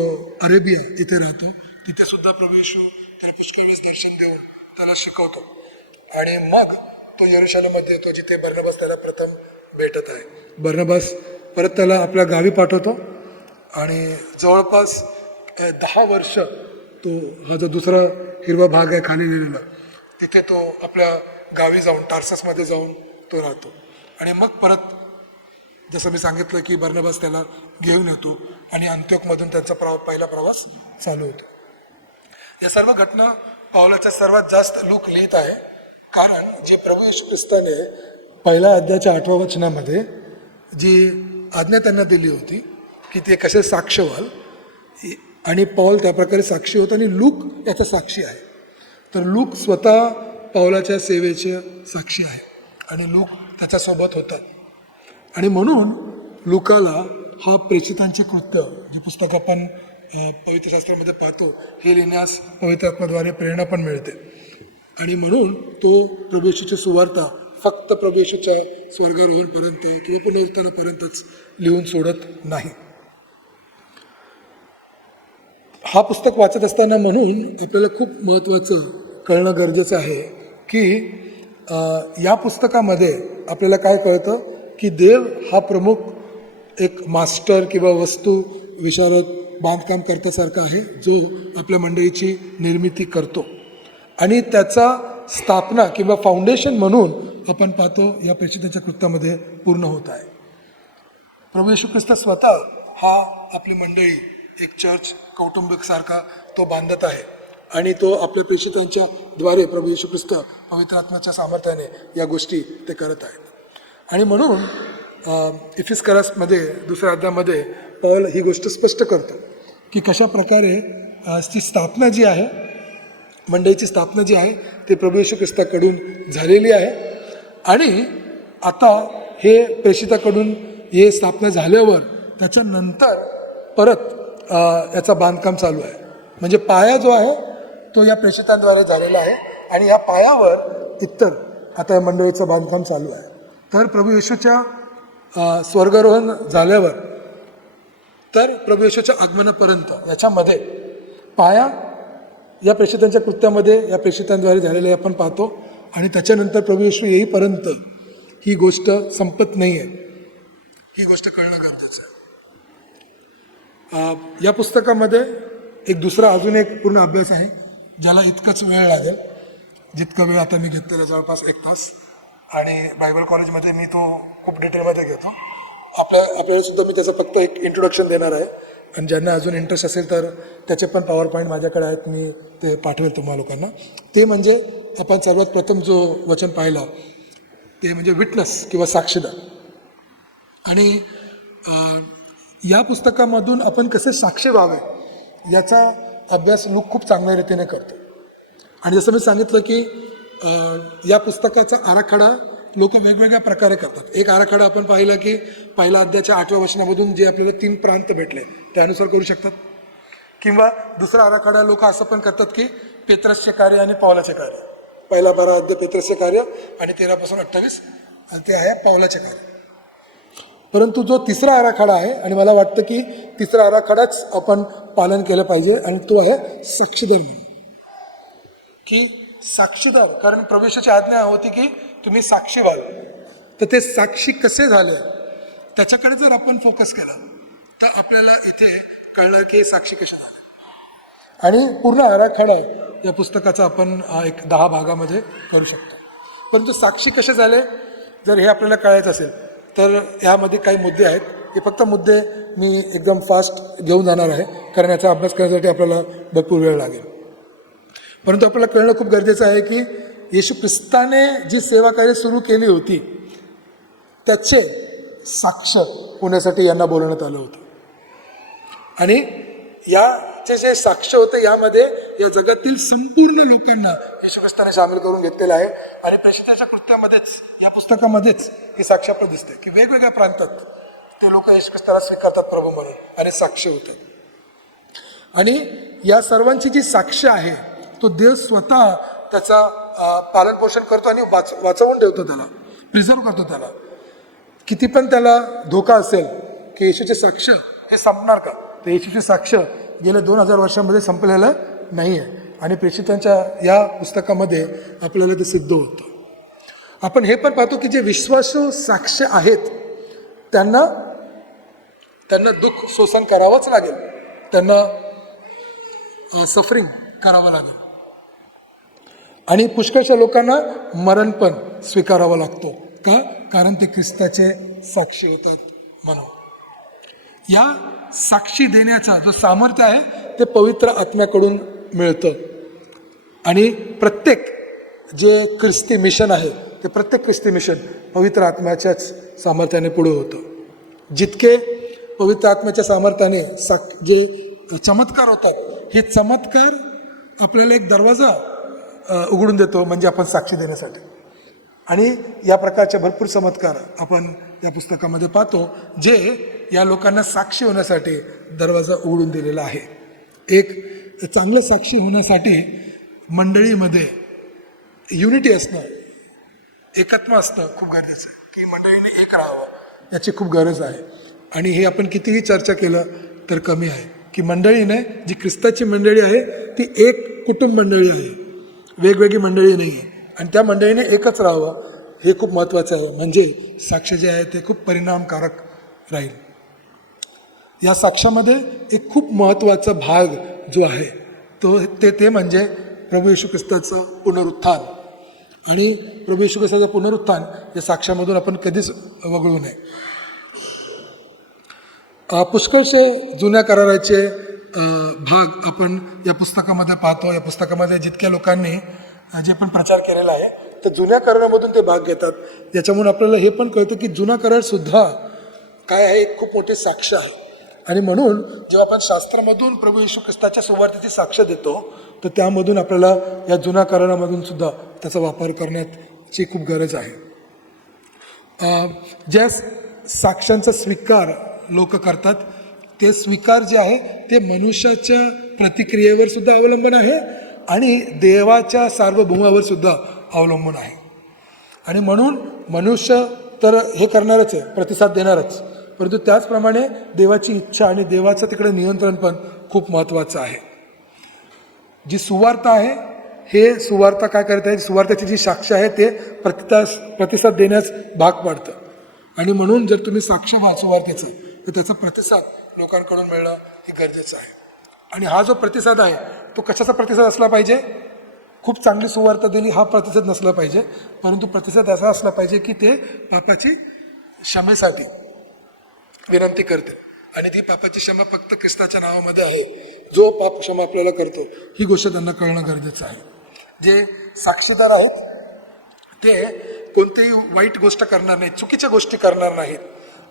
अरेबिया इथे राहतो. तिथे सुद्धा प्रभू येशू त्याला पुष्कळ वेळेस दर्शन देऊन त्याला शिकवतो. आणि मग तो यरुशलेममध्ये येतो, जिथे बर्नबास त्याला प्रथम भेटत आहे. बर्नबास परत त्याला आपल्या गावी पाठवतो आणि जवळपास 10 वर्ष तो हा जो दुसरा हिरवा भाग आहे खाली लिहिलेला, तिथे तो आपल्या गावी जाऊन टार्ससमध्ये जाऊन तो राहतो. आणि मग परत जसं मी सांगितलं की बर्नबास त्याला घेऊन येतो आणि अंत्योकमधून त्यांचा पहिला प्रवास चालू होतो. या सर्व घटना पावलाच्या सर्वात जास्त लूक लिहित आहे, कारण जे प्रभू येशू ख्रिस्ताने पहिल्या अध्यायाच्या 8व्या वचनामध्ये जी आज्ञा त्यांना दिली होती की ते कसे साक्ष व्हाल, आणि पौल त्या प्रकारे साक्षी होता आणि लूक याचा साक्षी आहे. तर लूक स्वतः पौलाच्या सेवेचे साक्षी आहे आणि लूक त्याच्यासोबत होता. आणि म्हणून लुकाला हा प्रेषितांचे कृत्य, जे पुस्तक आपण पवित्रशास्त्रामध्ये पाहतो, हे लिहिण्यास पवित्र आत्म्याद्वारे प्रेरणा पण मिळते. आणि म्हणून तो प्रभू येशूची सुवार्ता फक्त प्रभू येशूच्या स्वर्गारोहणपर्यंत किंवा पुनरुत्थानापर्यंतच लिहून सोडत नाही. हा पुस्तक वाचत असताना म्हणून आपल्याला खूप महत्त्वाचं कळणं गरजेचं आहे की या पुस्तकामध्ये आपल्याला काय कळतं की देव हा प्रमुख एक मास्टर किंवा वस्तू विशारद बांधकाम करत्यासारखा आहे, जो आपल्या मंडळीची निर्मिती करतो. आणि त्याचा स्थापना किंवा फाउंडेशन म्हणून आपण पाहतो या प्रेषिताच्या कृत्यामध्ये पूर्ण होत आहे. प्रभू येशू ख्रिस्त स्वतः हा आपली मंडळी एक चर्च कौटुंबिक सारखा तो बांधत आहे आणि तो आपल्या प्रेषितांच्या द्वारे प्रभू येशू ख्रिस्त पवित्र आत्म्याच्या सामर्थ्याने या गोष्टी ते करत आहेत. आणि म्हणून इफिस्करासमध्ये 2ऱ्या अध्यायामध्ये पौल ही गोष्ट स्पष्ट करतो की कशा प्रकारे ती स्थापना जी आहे, मंडळीची स्थापना जी आहे, ते प्रभू येशू ख्रिस्ताकडून झालेली आहे. आणि आता हे प्रेषिताकडून हे स्थापना झाल्यावर त्याच्यानंतर परत याचा बांधकाम चालू आहे. म्हणजे पाया जो आहे तो या प्रेषितांद्वारे झालेला आहे आणि या पायावर इतर आता या मंडळीचं बांधकाम चालू आहे. तर प्रभू येशूच्या स्वर्गारोहण झाल्यावर तर प्रभू येशूच्या आगमनापर्यंत याच्यामध्ये पाया या प्रेषितांच्या कृत्यामध्ये या प्रेषितांद्वारे झालेले आपण पाहतो. आणि त्याच्यानंतर प्रभू येशू येईपर्यंत ही गोष्ट संपत नाही आहे, ही गोष्ट कळणं गरजेचं आहे. या पुस्तकामध्ये एक दुसरा अजून एक पूर्ण अभ्यास आहे, ज्याला इतकाच वेळ लागेल जितका वेळ आता मी घेतलेला, जवळपास 1 तास. आणि बायबल कॉलेजमध्ये मी तो खूप डिटेलमध्ये घेतो. आपल्याला सुद्धा मी त्याचं फक्त एक इंट्रोडक्शन देणार आहे. आणि ज्यांना अजून इंटरेस्ट असेल तर त्याचे पण पॉवर पॉईंट माझ्याकडे आहेत, मी ते पाठवेल तुम्हा लोकांना. ते म्हणजे आपण सर्वात प्रथम जो वचन पाहिला ते म्हणजे विटनेस किंवा साक्षीदार. आणि या पुस्तकामधून आपण कसे साक्षी व्हावे याचा अभ्यास लूक खूप चांगल्या रीतीने करतो. आणि जसं मी सांगितलं की या पुस्तकाचा आराखडा लोक वेगवेगळ्या प्रकारे करतात. एक आराखडा आपण पाहिला की पहिल्या अध्यायाच्या 8व्या वचनामधून जे आपल्याला 3 प्रांत भेटले त्यानुसार करू शकतात. किंवा दुसरा आराखडा लोक असं पण करतात की पेत्रसचे कार्य आणि पौलाचे कार्य, पहिला 12 अध्याय पेत्रसचे कार्य आणि 13 पासून 28 ते आहे पौलाचे कार्य. परंतु जो तिसरा आराखडा आहे, आणि मला वाटतं की तिसरा आराखडाच आपण पालन केलं पाहिजे, आणि तो आहे साक्षीदार म्हणून. की साक्षीदार, कारण प्रवेशाची आज्ञा होती की तुम्ही साक्षी व्हाल. तर ते साक्षी कसे झाले त्याच्याकडे जर आपण फोकस केला तर आपल्याला इथे कळलं की साक्षी कशा झाले. आणि पूर्ण आराखडा या पुस्तकाचा आपण एक 10 भागामध्ये करू शकतो. परंतु साक्षी कसे झाले जर हे आपल्याला कळायचं असेल तर यामध्ये काही मुद्दे आहेत. हे फक्त मुद्दे मी एकदम फास्ट घेऊन जाणार आहे, कारण याचा अभ्यास करण्यासाठी आपल्याला भरपूर वेळ लागेल. परंतु आपल्याला कळणं खूप गरजेचं आहे की येशू ख्रिस्ताने जी सेवा कार्य सुरू केली होती त्याचे साक्ष होण्यासाठी यांना बोलवण्यात आलं होतं. आणि याचे जे साक्ष होते यामध्ये या जगातील संपूर्ण लोकांना येशू ख्रिस्ताने सामील करून घेतलेलं आहे. आणि प्रेषिताच्या कृत्यामध्येच, या पुस्तकामध्येच हे साक्ष आपल्याला दिसते की वेगवेगळ्या प्रांतात ते लोक येशू ख्रिस्ताला स्वीकारतात प्रभू म्हणून आणि साक्ष होतात. आणि या सर्वांची जी साक्ष आहे तो देव स्वतः त्याचा पालन पोषण करतो आणि वाचवून ठेवतो, त्याला प्रिझर्व करतो. त्याला किती पण त्याला धोका असेल की येशूचे साक्ष हे संपणार का, तर येशूचे साक्ष गेल्या 2000 वर्षांमध्ये संपलेलं नाही आहे. आणि प्रेषितांच्या या पुस्तकामध्ये आपल्याला ते सिद्ध होतं. आपण हे पण पाहतो की जे विश्वासू साक्ष आहेत त्यांना दुःख सोसन करावंच लागेल. त्यांना सफरिंग करावं लागेल आणि पुष्कळशा लोकांना मरण पण स्वीकारावं लागतो का? कारण ते ख्रिस्ताचे साक्षी होतात म्हणून. या साक्षी देण्याचा जो सामर्थ्य आहे ते पवित्र आत्म्याकडून मिळतं आणि प्रत्येक जे ख्रिस्ती मिशन आहे ते प्रत्येक ख्रिस्ती मिशन पवित्र आत्म्याच्याच सामर्थ्याने पुढे होतं. जितके पवित्र आत्म्याच्या सामर्थ्याने जे चमत्कार होतात हे चमत्कार आपल्याला एक दरवाजा उघडून देतो म्हणजे आपण साक्षी देण्यासाठी. आणि या प्रकारचे भरपूर चमत्कार आपण या पुस्तकामध्ये पाहतो जे या लोकांना साक्षी होण्यासाठी दरवाजा उघडून दिलेला आहे. एक चांगलं साक्षी होण्यासाठी मंडळीमध्ये युनिटी असणं, एकत्व असणं खूप गरजेचं आहे की मंडळीने एक राहावं याची खूप गरज आहे. आणि हे आपण कितीही चर्चा केलं तर कमी आहे की मंडळीने जी ख्रिस्ताची मंडळी आहे ती एक कुटुंब मंडळी आहे, वेगवेगळी मंडळी नाही आहे आणि त्या मंडळीने एकच राहावं हे खूप महत्त्वाचं आहे. म्हणजे साक्ष जे आहे ते खूप परिणामकारक राहील. या साक्षामध्ये एक खूप महत्त्वाचा भाग जो आहे ते म्हणजे प्रभू येशू ख्रिस्ताचं पुनरुत्थान. आणि प्रभू येशू ख्रिस्ताचं पुनरुत्थान या साक्षामधून आपण कधीच वगळू नये. पुष्कळशे जुन्या कराराचे भाग आपण या पुस्तकामध्ये पाहतो. या पुस्तकामध्ये जितक्या लोकांनी जे पण प्रचार केलेला आहे तर जुन्या करारामधून ते भाग घेतात. याच्यामुळे आपल्याला हे पण कळतं की जुना करार सुद्धा काय आहे, एक खूप मोठी साक्ष आहे. आणि म्हणून जेव्हा आपण शास्त्रामधून प्रभू येशू ख्रिस्ताच्या सुवार्थेची साक्ष देतो तर त्यामधून आपल्याला या जुन्या करारामधून सुद्धा त्याचा वापर करण्याची खूप गरज आहे. ज्या साक्ष्यांचा स्वीकार लोक करतात ते स्वीकार जे आहे ते मनुष्याच्या प्रतिक्रियेवर सुद्धा अवलंबून आहे आणि देवाच्या सार्वभौमावर सुद्धा अवलंबून आहे. आणि म्हणून मनुष्य तर हे करणारच आहे, प्रतिसाद देणारच, परंतु त्याचप्रमाणे देवाची इच्छा आणि देवाचं तिकडे नियंत्रण पण खूप महत्त्वाचं आहे. जी सुवार्थ आहे हे सुवार्थ काय करत आहे, सुवार्थाची जी साक्ष आहे ते प्रतिसाद देण्यास भाग पडतं. आणि म्हणून जर तुम्ही साक्ष व्हा सुवार्थेचा तर त्याचा प्रतिसाद लोकांकडून मिळणं हे गरजेचं आहे. आणि हा जो प्रतिसाद आहे तो कशाचा प्रतिसाद असला पाहिजे? खूप चांगली सुवार्थ दिली हा प्रतिसाद नसला पाहिजे, परंतु प्रतिसाद असा असला पाहिजे की ते पापाची क्षमेसाठी विनंती करते आणि ती पापाची क्षमा फक्त ख्रिस्ताच्या नावामध्ये आहे. जो पाप क्षमा आपल्याला करतो ही गोष्ट त्यांना कळणं गरजेचं आहे. जे साक्षीदार आहेत ते कोणतीही वाईट गोष्ट करणार नाहीत, चुकीच्या गोष्टी करणार नाहीत.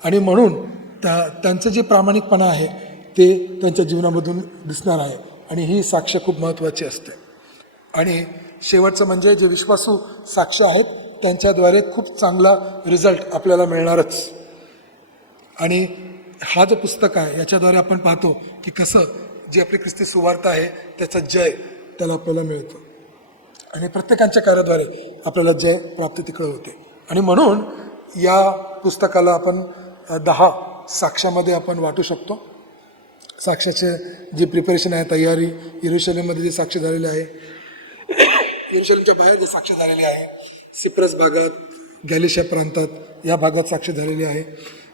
आणि म्हणून त्यांचं जे प्रामाणिकपणा आहे ते त्यांच्या जीवनामधून दिसणार आहे आणि ही साक्ष खूप महत्त्वाची असते. आणि शेवटचं म्हणजे जे विश्वासू साक्ष आहेत त्यांच्याद्वारे खूप चांगला रिझल्ट आपल्याला मिळणारच. आणि हा जो पुस्तक आहे याच्याद्वारे आपण पाहतो की कसं जी आपली ख्रिस्ती सुवार्थ आहे त्याचा जय त्याला आपल्याला मिळतो आणि प्रत्येकाच्या कार्याद्वारे आपल्याला जय प्राप्ती तिकडे होते. आणि म्हणून या पुस्तकाला आपण 10 साक्षामध्ये आपण वाटू शकतो. साक्षाचे जे प्रिपरेशन आहे, तयारी, येरुशलेममध्ये जे साक्ष झालेले आहे, येरुशलेमच्या बाहेर जे साक्ष झालेले आहे, सिप्रस भागात, गॅलिशिया प्रांतात या भागात साक्ष झालेले आहे.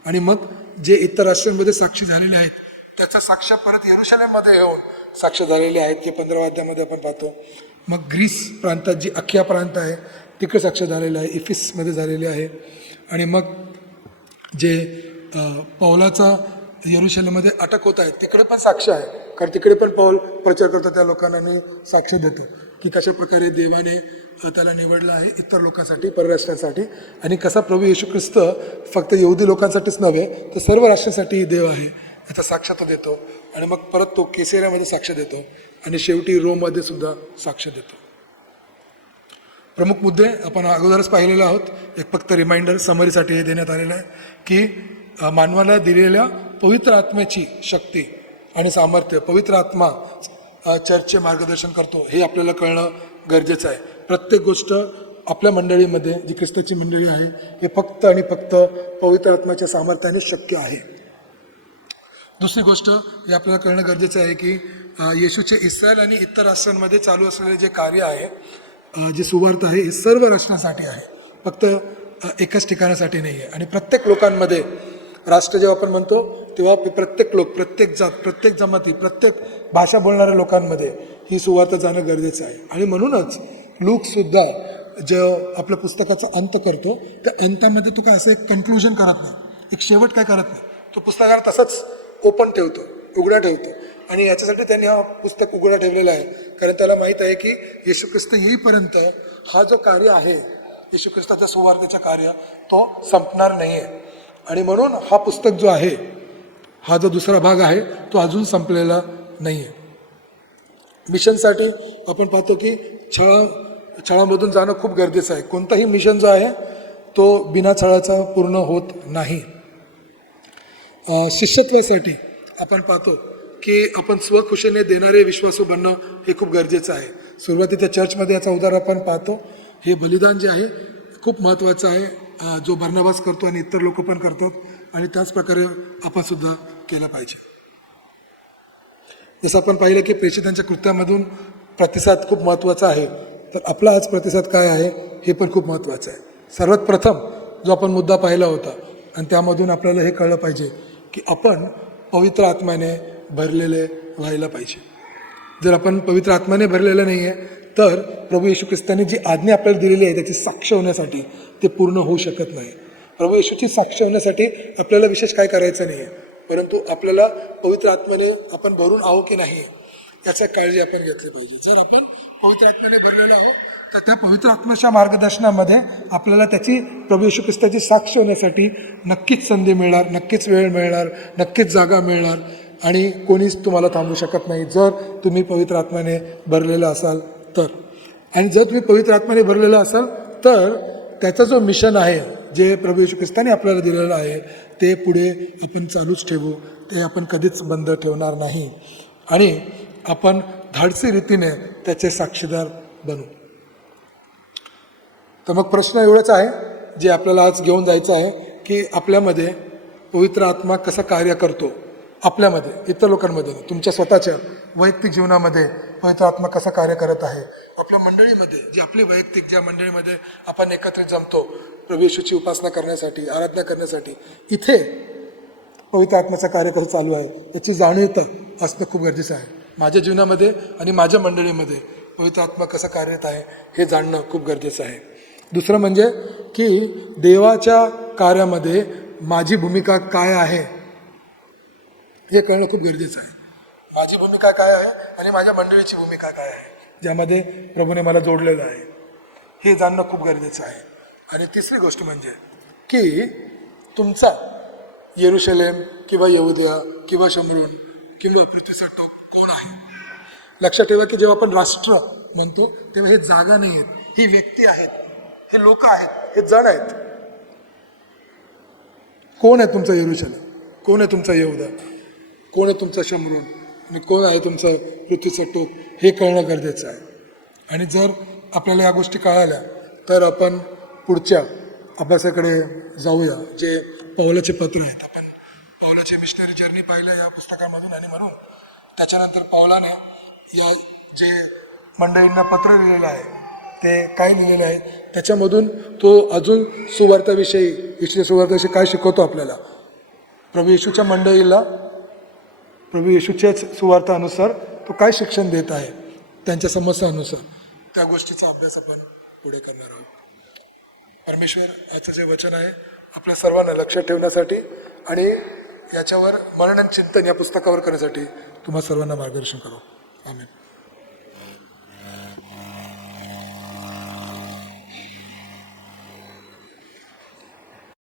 आणि मग जे इतर राष्ट्रांमध्ये साक्षी झालेले आहेत त्याचा साक्ष परत येरुशलेममध्ये येऊन साक्ष झालेले आहेत जे 15व्या अध्यायामध्ये आपण पाहतो. मग ग्रीस प्रांतात जी अखिया प्रांत आहे तिकडे साक्ष झालेलं आहे, इफिसमध्ये झालेले आहे. आणि मग जे पौलाचा येरुशलेममध्ये अटक होत आहे तिकडे पण साक्ष आहे, कारण तिकडे पण पौल प्रचार करतो, त्या लोकांना साक्ष देतो की कशा प्रकारे देवाने त्याला निवडलं आहे इतर लोकांसाठी, परराष्ट्रांसाठी, आणि कसा प्रभू येशू ख्रिस्त फक्त यहुदी लोकांसाठीच नव्हे तर सर्व राष्ट्रांसाठी देव आहे याचा साक्ष तो देतो. आणि मग परत तो केसेरियामध्ये साक्ष देतो आणि शेवटी रोममध्ये सुद्धा साक्ष देतो. प्रमुख मुद्दे आपण अगोदरच पाहिलेले आहोत. एक फक्त रिमाइंडर समरीसाठी हे देण्यात आलेलं आहे की मानवाला दिलेल्या पवित्र आत्म्याची शक्ती आणि सामर्थ्य, पवित्र आत्मा चर्चचे मार्गदर्शन करतो हे आपल्याला कळणं गरजेचं आहे. प्रत्येक गोष्ट आपल्या मंडळीमध्ये जी ख्रिस्ताची मंडळी आहे हे फक्त आणि फक्त पवित्र आत्म्याच्या सामर्थ्याने शक्य आहे. दुसरी गोष्ट हे आपल्याला कळणं गरजेचं आहे की येशूचे इस्रायल आणि इतर राष्ट्रांमध्ये चालू असलेले जे कार्य आहे, जे सुवार्थ आहे, हे सर्व राष्ट्रांसाठी आहे, फक्त एकाच ठिकाणासाठी नाही आहे. आणि प्रत्येक लोकांमध्ये, राष्ट्र जेव्हा आपण म्हणतो तेव्हा प्रत्येक लोक, प्रत्येक जात, प्रत्येक जमाती, प्रत्येक भाषा बोलणाऱ्या लोकांमध्ये ही सुवार्ता जाणं गरजेचं आहे. आणि म्हणूनच लूकसुद्धा जो आपल्या पुस्तकाचा अंत करतो, त्या अंतामध्ये तो काय असं एक कन्क्लुजन करत नाही, एक शेवट काय करत नाही. तो पुस्तकाला तसंच ओपन ठेवतो, उघडा ठेवतो. आणि याच्यासाठी त्यांनी हा पुस्तक उघडा ठेवलेला आहे, कारण त्याला माहीत आहे की येशू ख्रिस्त येईपर्यंत हा जो कार्य आहे, येशू ख्रिस्ताच्या सुवार्तेचं कार्य, तो संपणार नाही आहे. आणि म्हणून हा पुस्तक जो आहे, हा जो दुसरा भाग आहे, तो अजून संपलेला नाही आहे. मिशनसाठी आपण पाहतो की छळामधून जाणं खूप गरजेचं आहे. कोणताही मिशन जो आहे तो बिना छळाचा पूर्ण होत नाही. शिष्यत्वासाठी आपण पाहतो की आपण स्वखुशीने देणारे विश्वासू बनणं हे खूप गरजेचं आहे. सुरुवातीच्या चर्चमध्ये याचा उदाहरण आपण पाहतो. हे बलिदान जे आहे खूप महत्त्वाचं आहे, जो बर्नबास करतो आणि इतर लोक पण करतात, आणि त्याच प्रकारे आपण सुद्धा केलं पाहिजे. जसं आपण पाहिलं की प्रेषितांच्या कृत्यामधून प्रतिसाद खूप महत्त्वाचा आहे, तर आपला आज प्रतिसाद काय आहे हे पण खूप महत्त्वाचं आहे. सर्वात प्रथम जो आपण मुद्दा पाहिला होता, आणि त्यामधून आपल्याला हे कळलं पाहिजे की आपण पवित्र आत्म्याने भरलेले व्हायला पाहिजे. जर आपण पवित्र आत्म्याने भरलेलं नाही आहे, तर प्रभू येशू ख्रिस्ताने जी आज्ञा आपल्याला दिलेली आहे त्याची साक्ष होण्यासाठी ते पूर्ण होऊ शकत नाही. प्रभू येशूची साक्ष होण्यासाठी आपल्याला विशेष काय करायचं नाही आहे, परंतु आपल्याला पवित्र आत्म्याने आपण भरून आहो की नाही याची काळजी आपण घेतली पाहिजे. जर आपण पवित्र आत्म्याने भरलेलो आहोत, तर त्या पवित्र आत्म्याच्या मार्गदर्शनामध्ये आपल्याला त्याची प्रभू येशू ख्रिस्ताची साक्ष होण्यासाठी नक्कीच संधी मिळणार, नक्कीच वेळ मिळणार, नक्कीच जागा मिळणार, आणि कोणीच तुम्हाला थांबवू शकत नाही जर तुम्ही पवित्र आत्म्याने भरलेलं असाल तर. आणि जर तुम्ही पवित्र आत्म्याने भरलेलं असाल तर त्याचा जो मिशन आहे, जे प्रभू येशू ख्रिस्ताने आपल्याला दिलेलं आहे, ते पुढे आपण चालूच ठेवू, ते आपण कधीच बंद ठेवणार नाही, आणि आपण धाडसी रीतीने त्याचे साक्षीदार बनू. तर मग प्रश्न एवढाच आहे जे आपल्याला आज घेऊन जायचं आहे की आपल्यामध्ये पवित्र आत्मा कसा कार्य करतो, आपल्यामध्ये, इतर लोकांमध्ये, तुमच्या स्वतःच्या वैयक्तिक जीवनामध्ये पवित्र आत्मा कसा कार्य करत आहे, आपल्या मंडळीमध्ये, जी आपली वैयक्तिक ज्या मंडळीमध्ये आपण एकत्रित जमतो प्रभू येशूची उपासना करण्यासाठी, आराधना करण्यासाठी, इथे पवित्र आत्म्याचं कार्य कसं चालू आहे याची जाणीवता असणं खूप गरजेचं आहे. माझ्या जीवनामध्ये आणि माझ्या मंडळीमध्ये पवित्र आत्मा कसा कार्यरत आहे हे जाणणं खूप गरजेचं आहे. दुसरं म्हणजे की देवाच्या कार्यामध्ये माझी भूमिका काय आहे हे कळणं खूप गरजेचं आहे. माझी भूमिका काय आहे आणि माझ्या मंडळीची भूमिका काय आहे, ज्यामध्ये प्रभूने मला जोडलेलं आहे, हे जाणणं खूप गरजेचं आहे. आणि तिसरी गोष्ट म्हणजे की तुमचा येरुशलेम किंवा यहुदिया किंवा शमरून किंवा पृथ्वीचा टोक कोण आहे. लक्षात ठेवा की जेव्हा आपण राष्ट्र म्हणतो तेव्हा हे जागा नाही आहेत, ही व्यक्ती आहेत, हे लोक आहेत, हे जण आहेत. कोण आहे तुमचा येरुशलेम, कोण आहे तुमचा यहुदा, कोण आहे तुमचा शमरून, आणि कोण आहे तुमचं पृथ्वीचं टोक, हे कळणं गरजेचं आहे. आणि जर आपल्याला या गोष्टी कळाल्या तर आपण पुढच्या अभ्यासाकडे जाऊया, जे पौलाचे पत्र आहेत. आपण पौलाचे मिशनरी जर्नी पाहिलं या पुस्तकामधून, आणि म्हणून त्याच्यानंतर पौलाने या जे मंडळींना पत्र लिहिलेलं आहे ते काय लिहिलेलं आहे त्याच्यामधून तो अजून सुवार्ताविषयी, येशूच्या सुवार्ताविषयी काय शिकवतो आपल्याला, प्रभू येशूच्या मंडळीला प्रभू येशूच्याच सुवार्तानुसार तो काय शिक्षण देत आहे, त्यांच्या समस्यानुसार, त्या गोष्टीचा अभ्यास आपण पुढे करणार आहोत. परमेश्वर याचं जे वचन आहे आपल्या सर्वांना लक्षात ठेवण्यासाठी आणि याच्यावर मनन चिंतन या पुस्तकावर करण्यासाठी तुम्हा सर्वांना मार्गदर्शन करो. आमेन.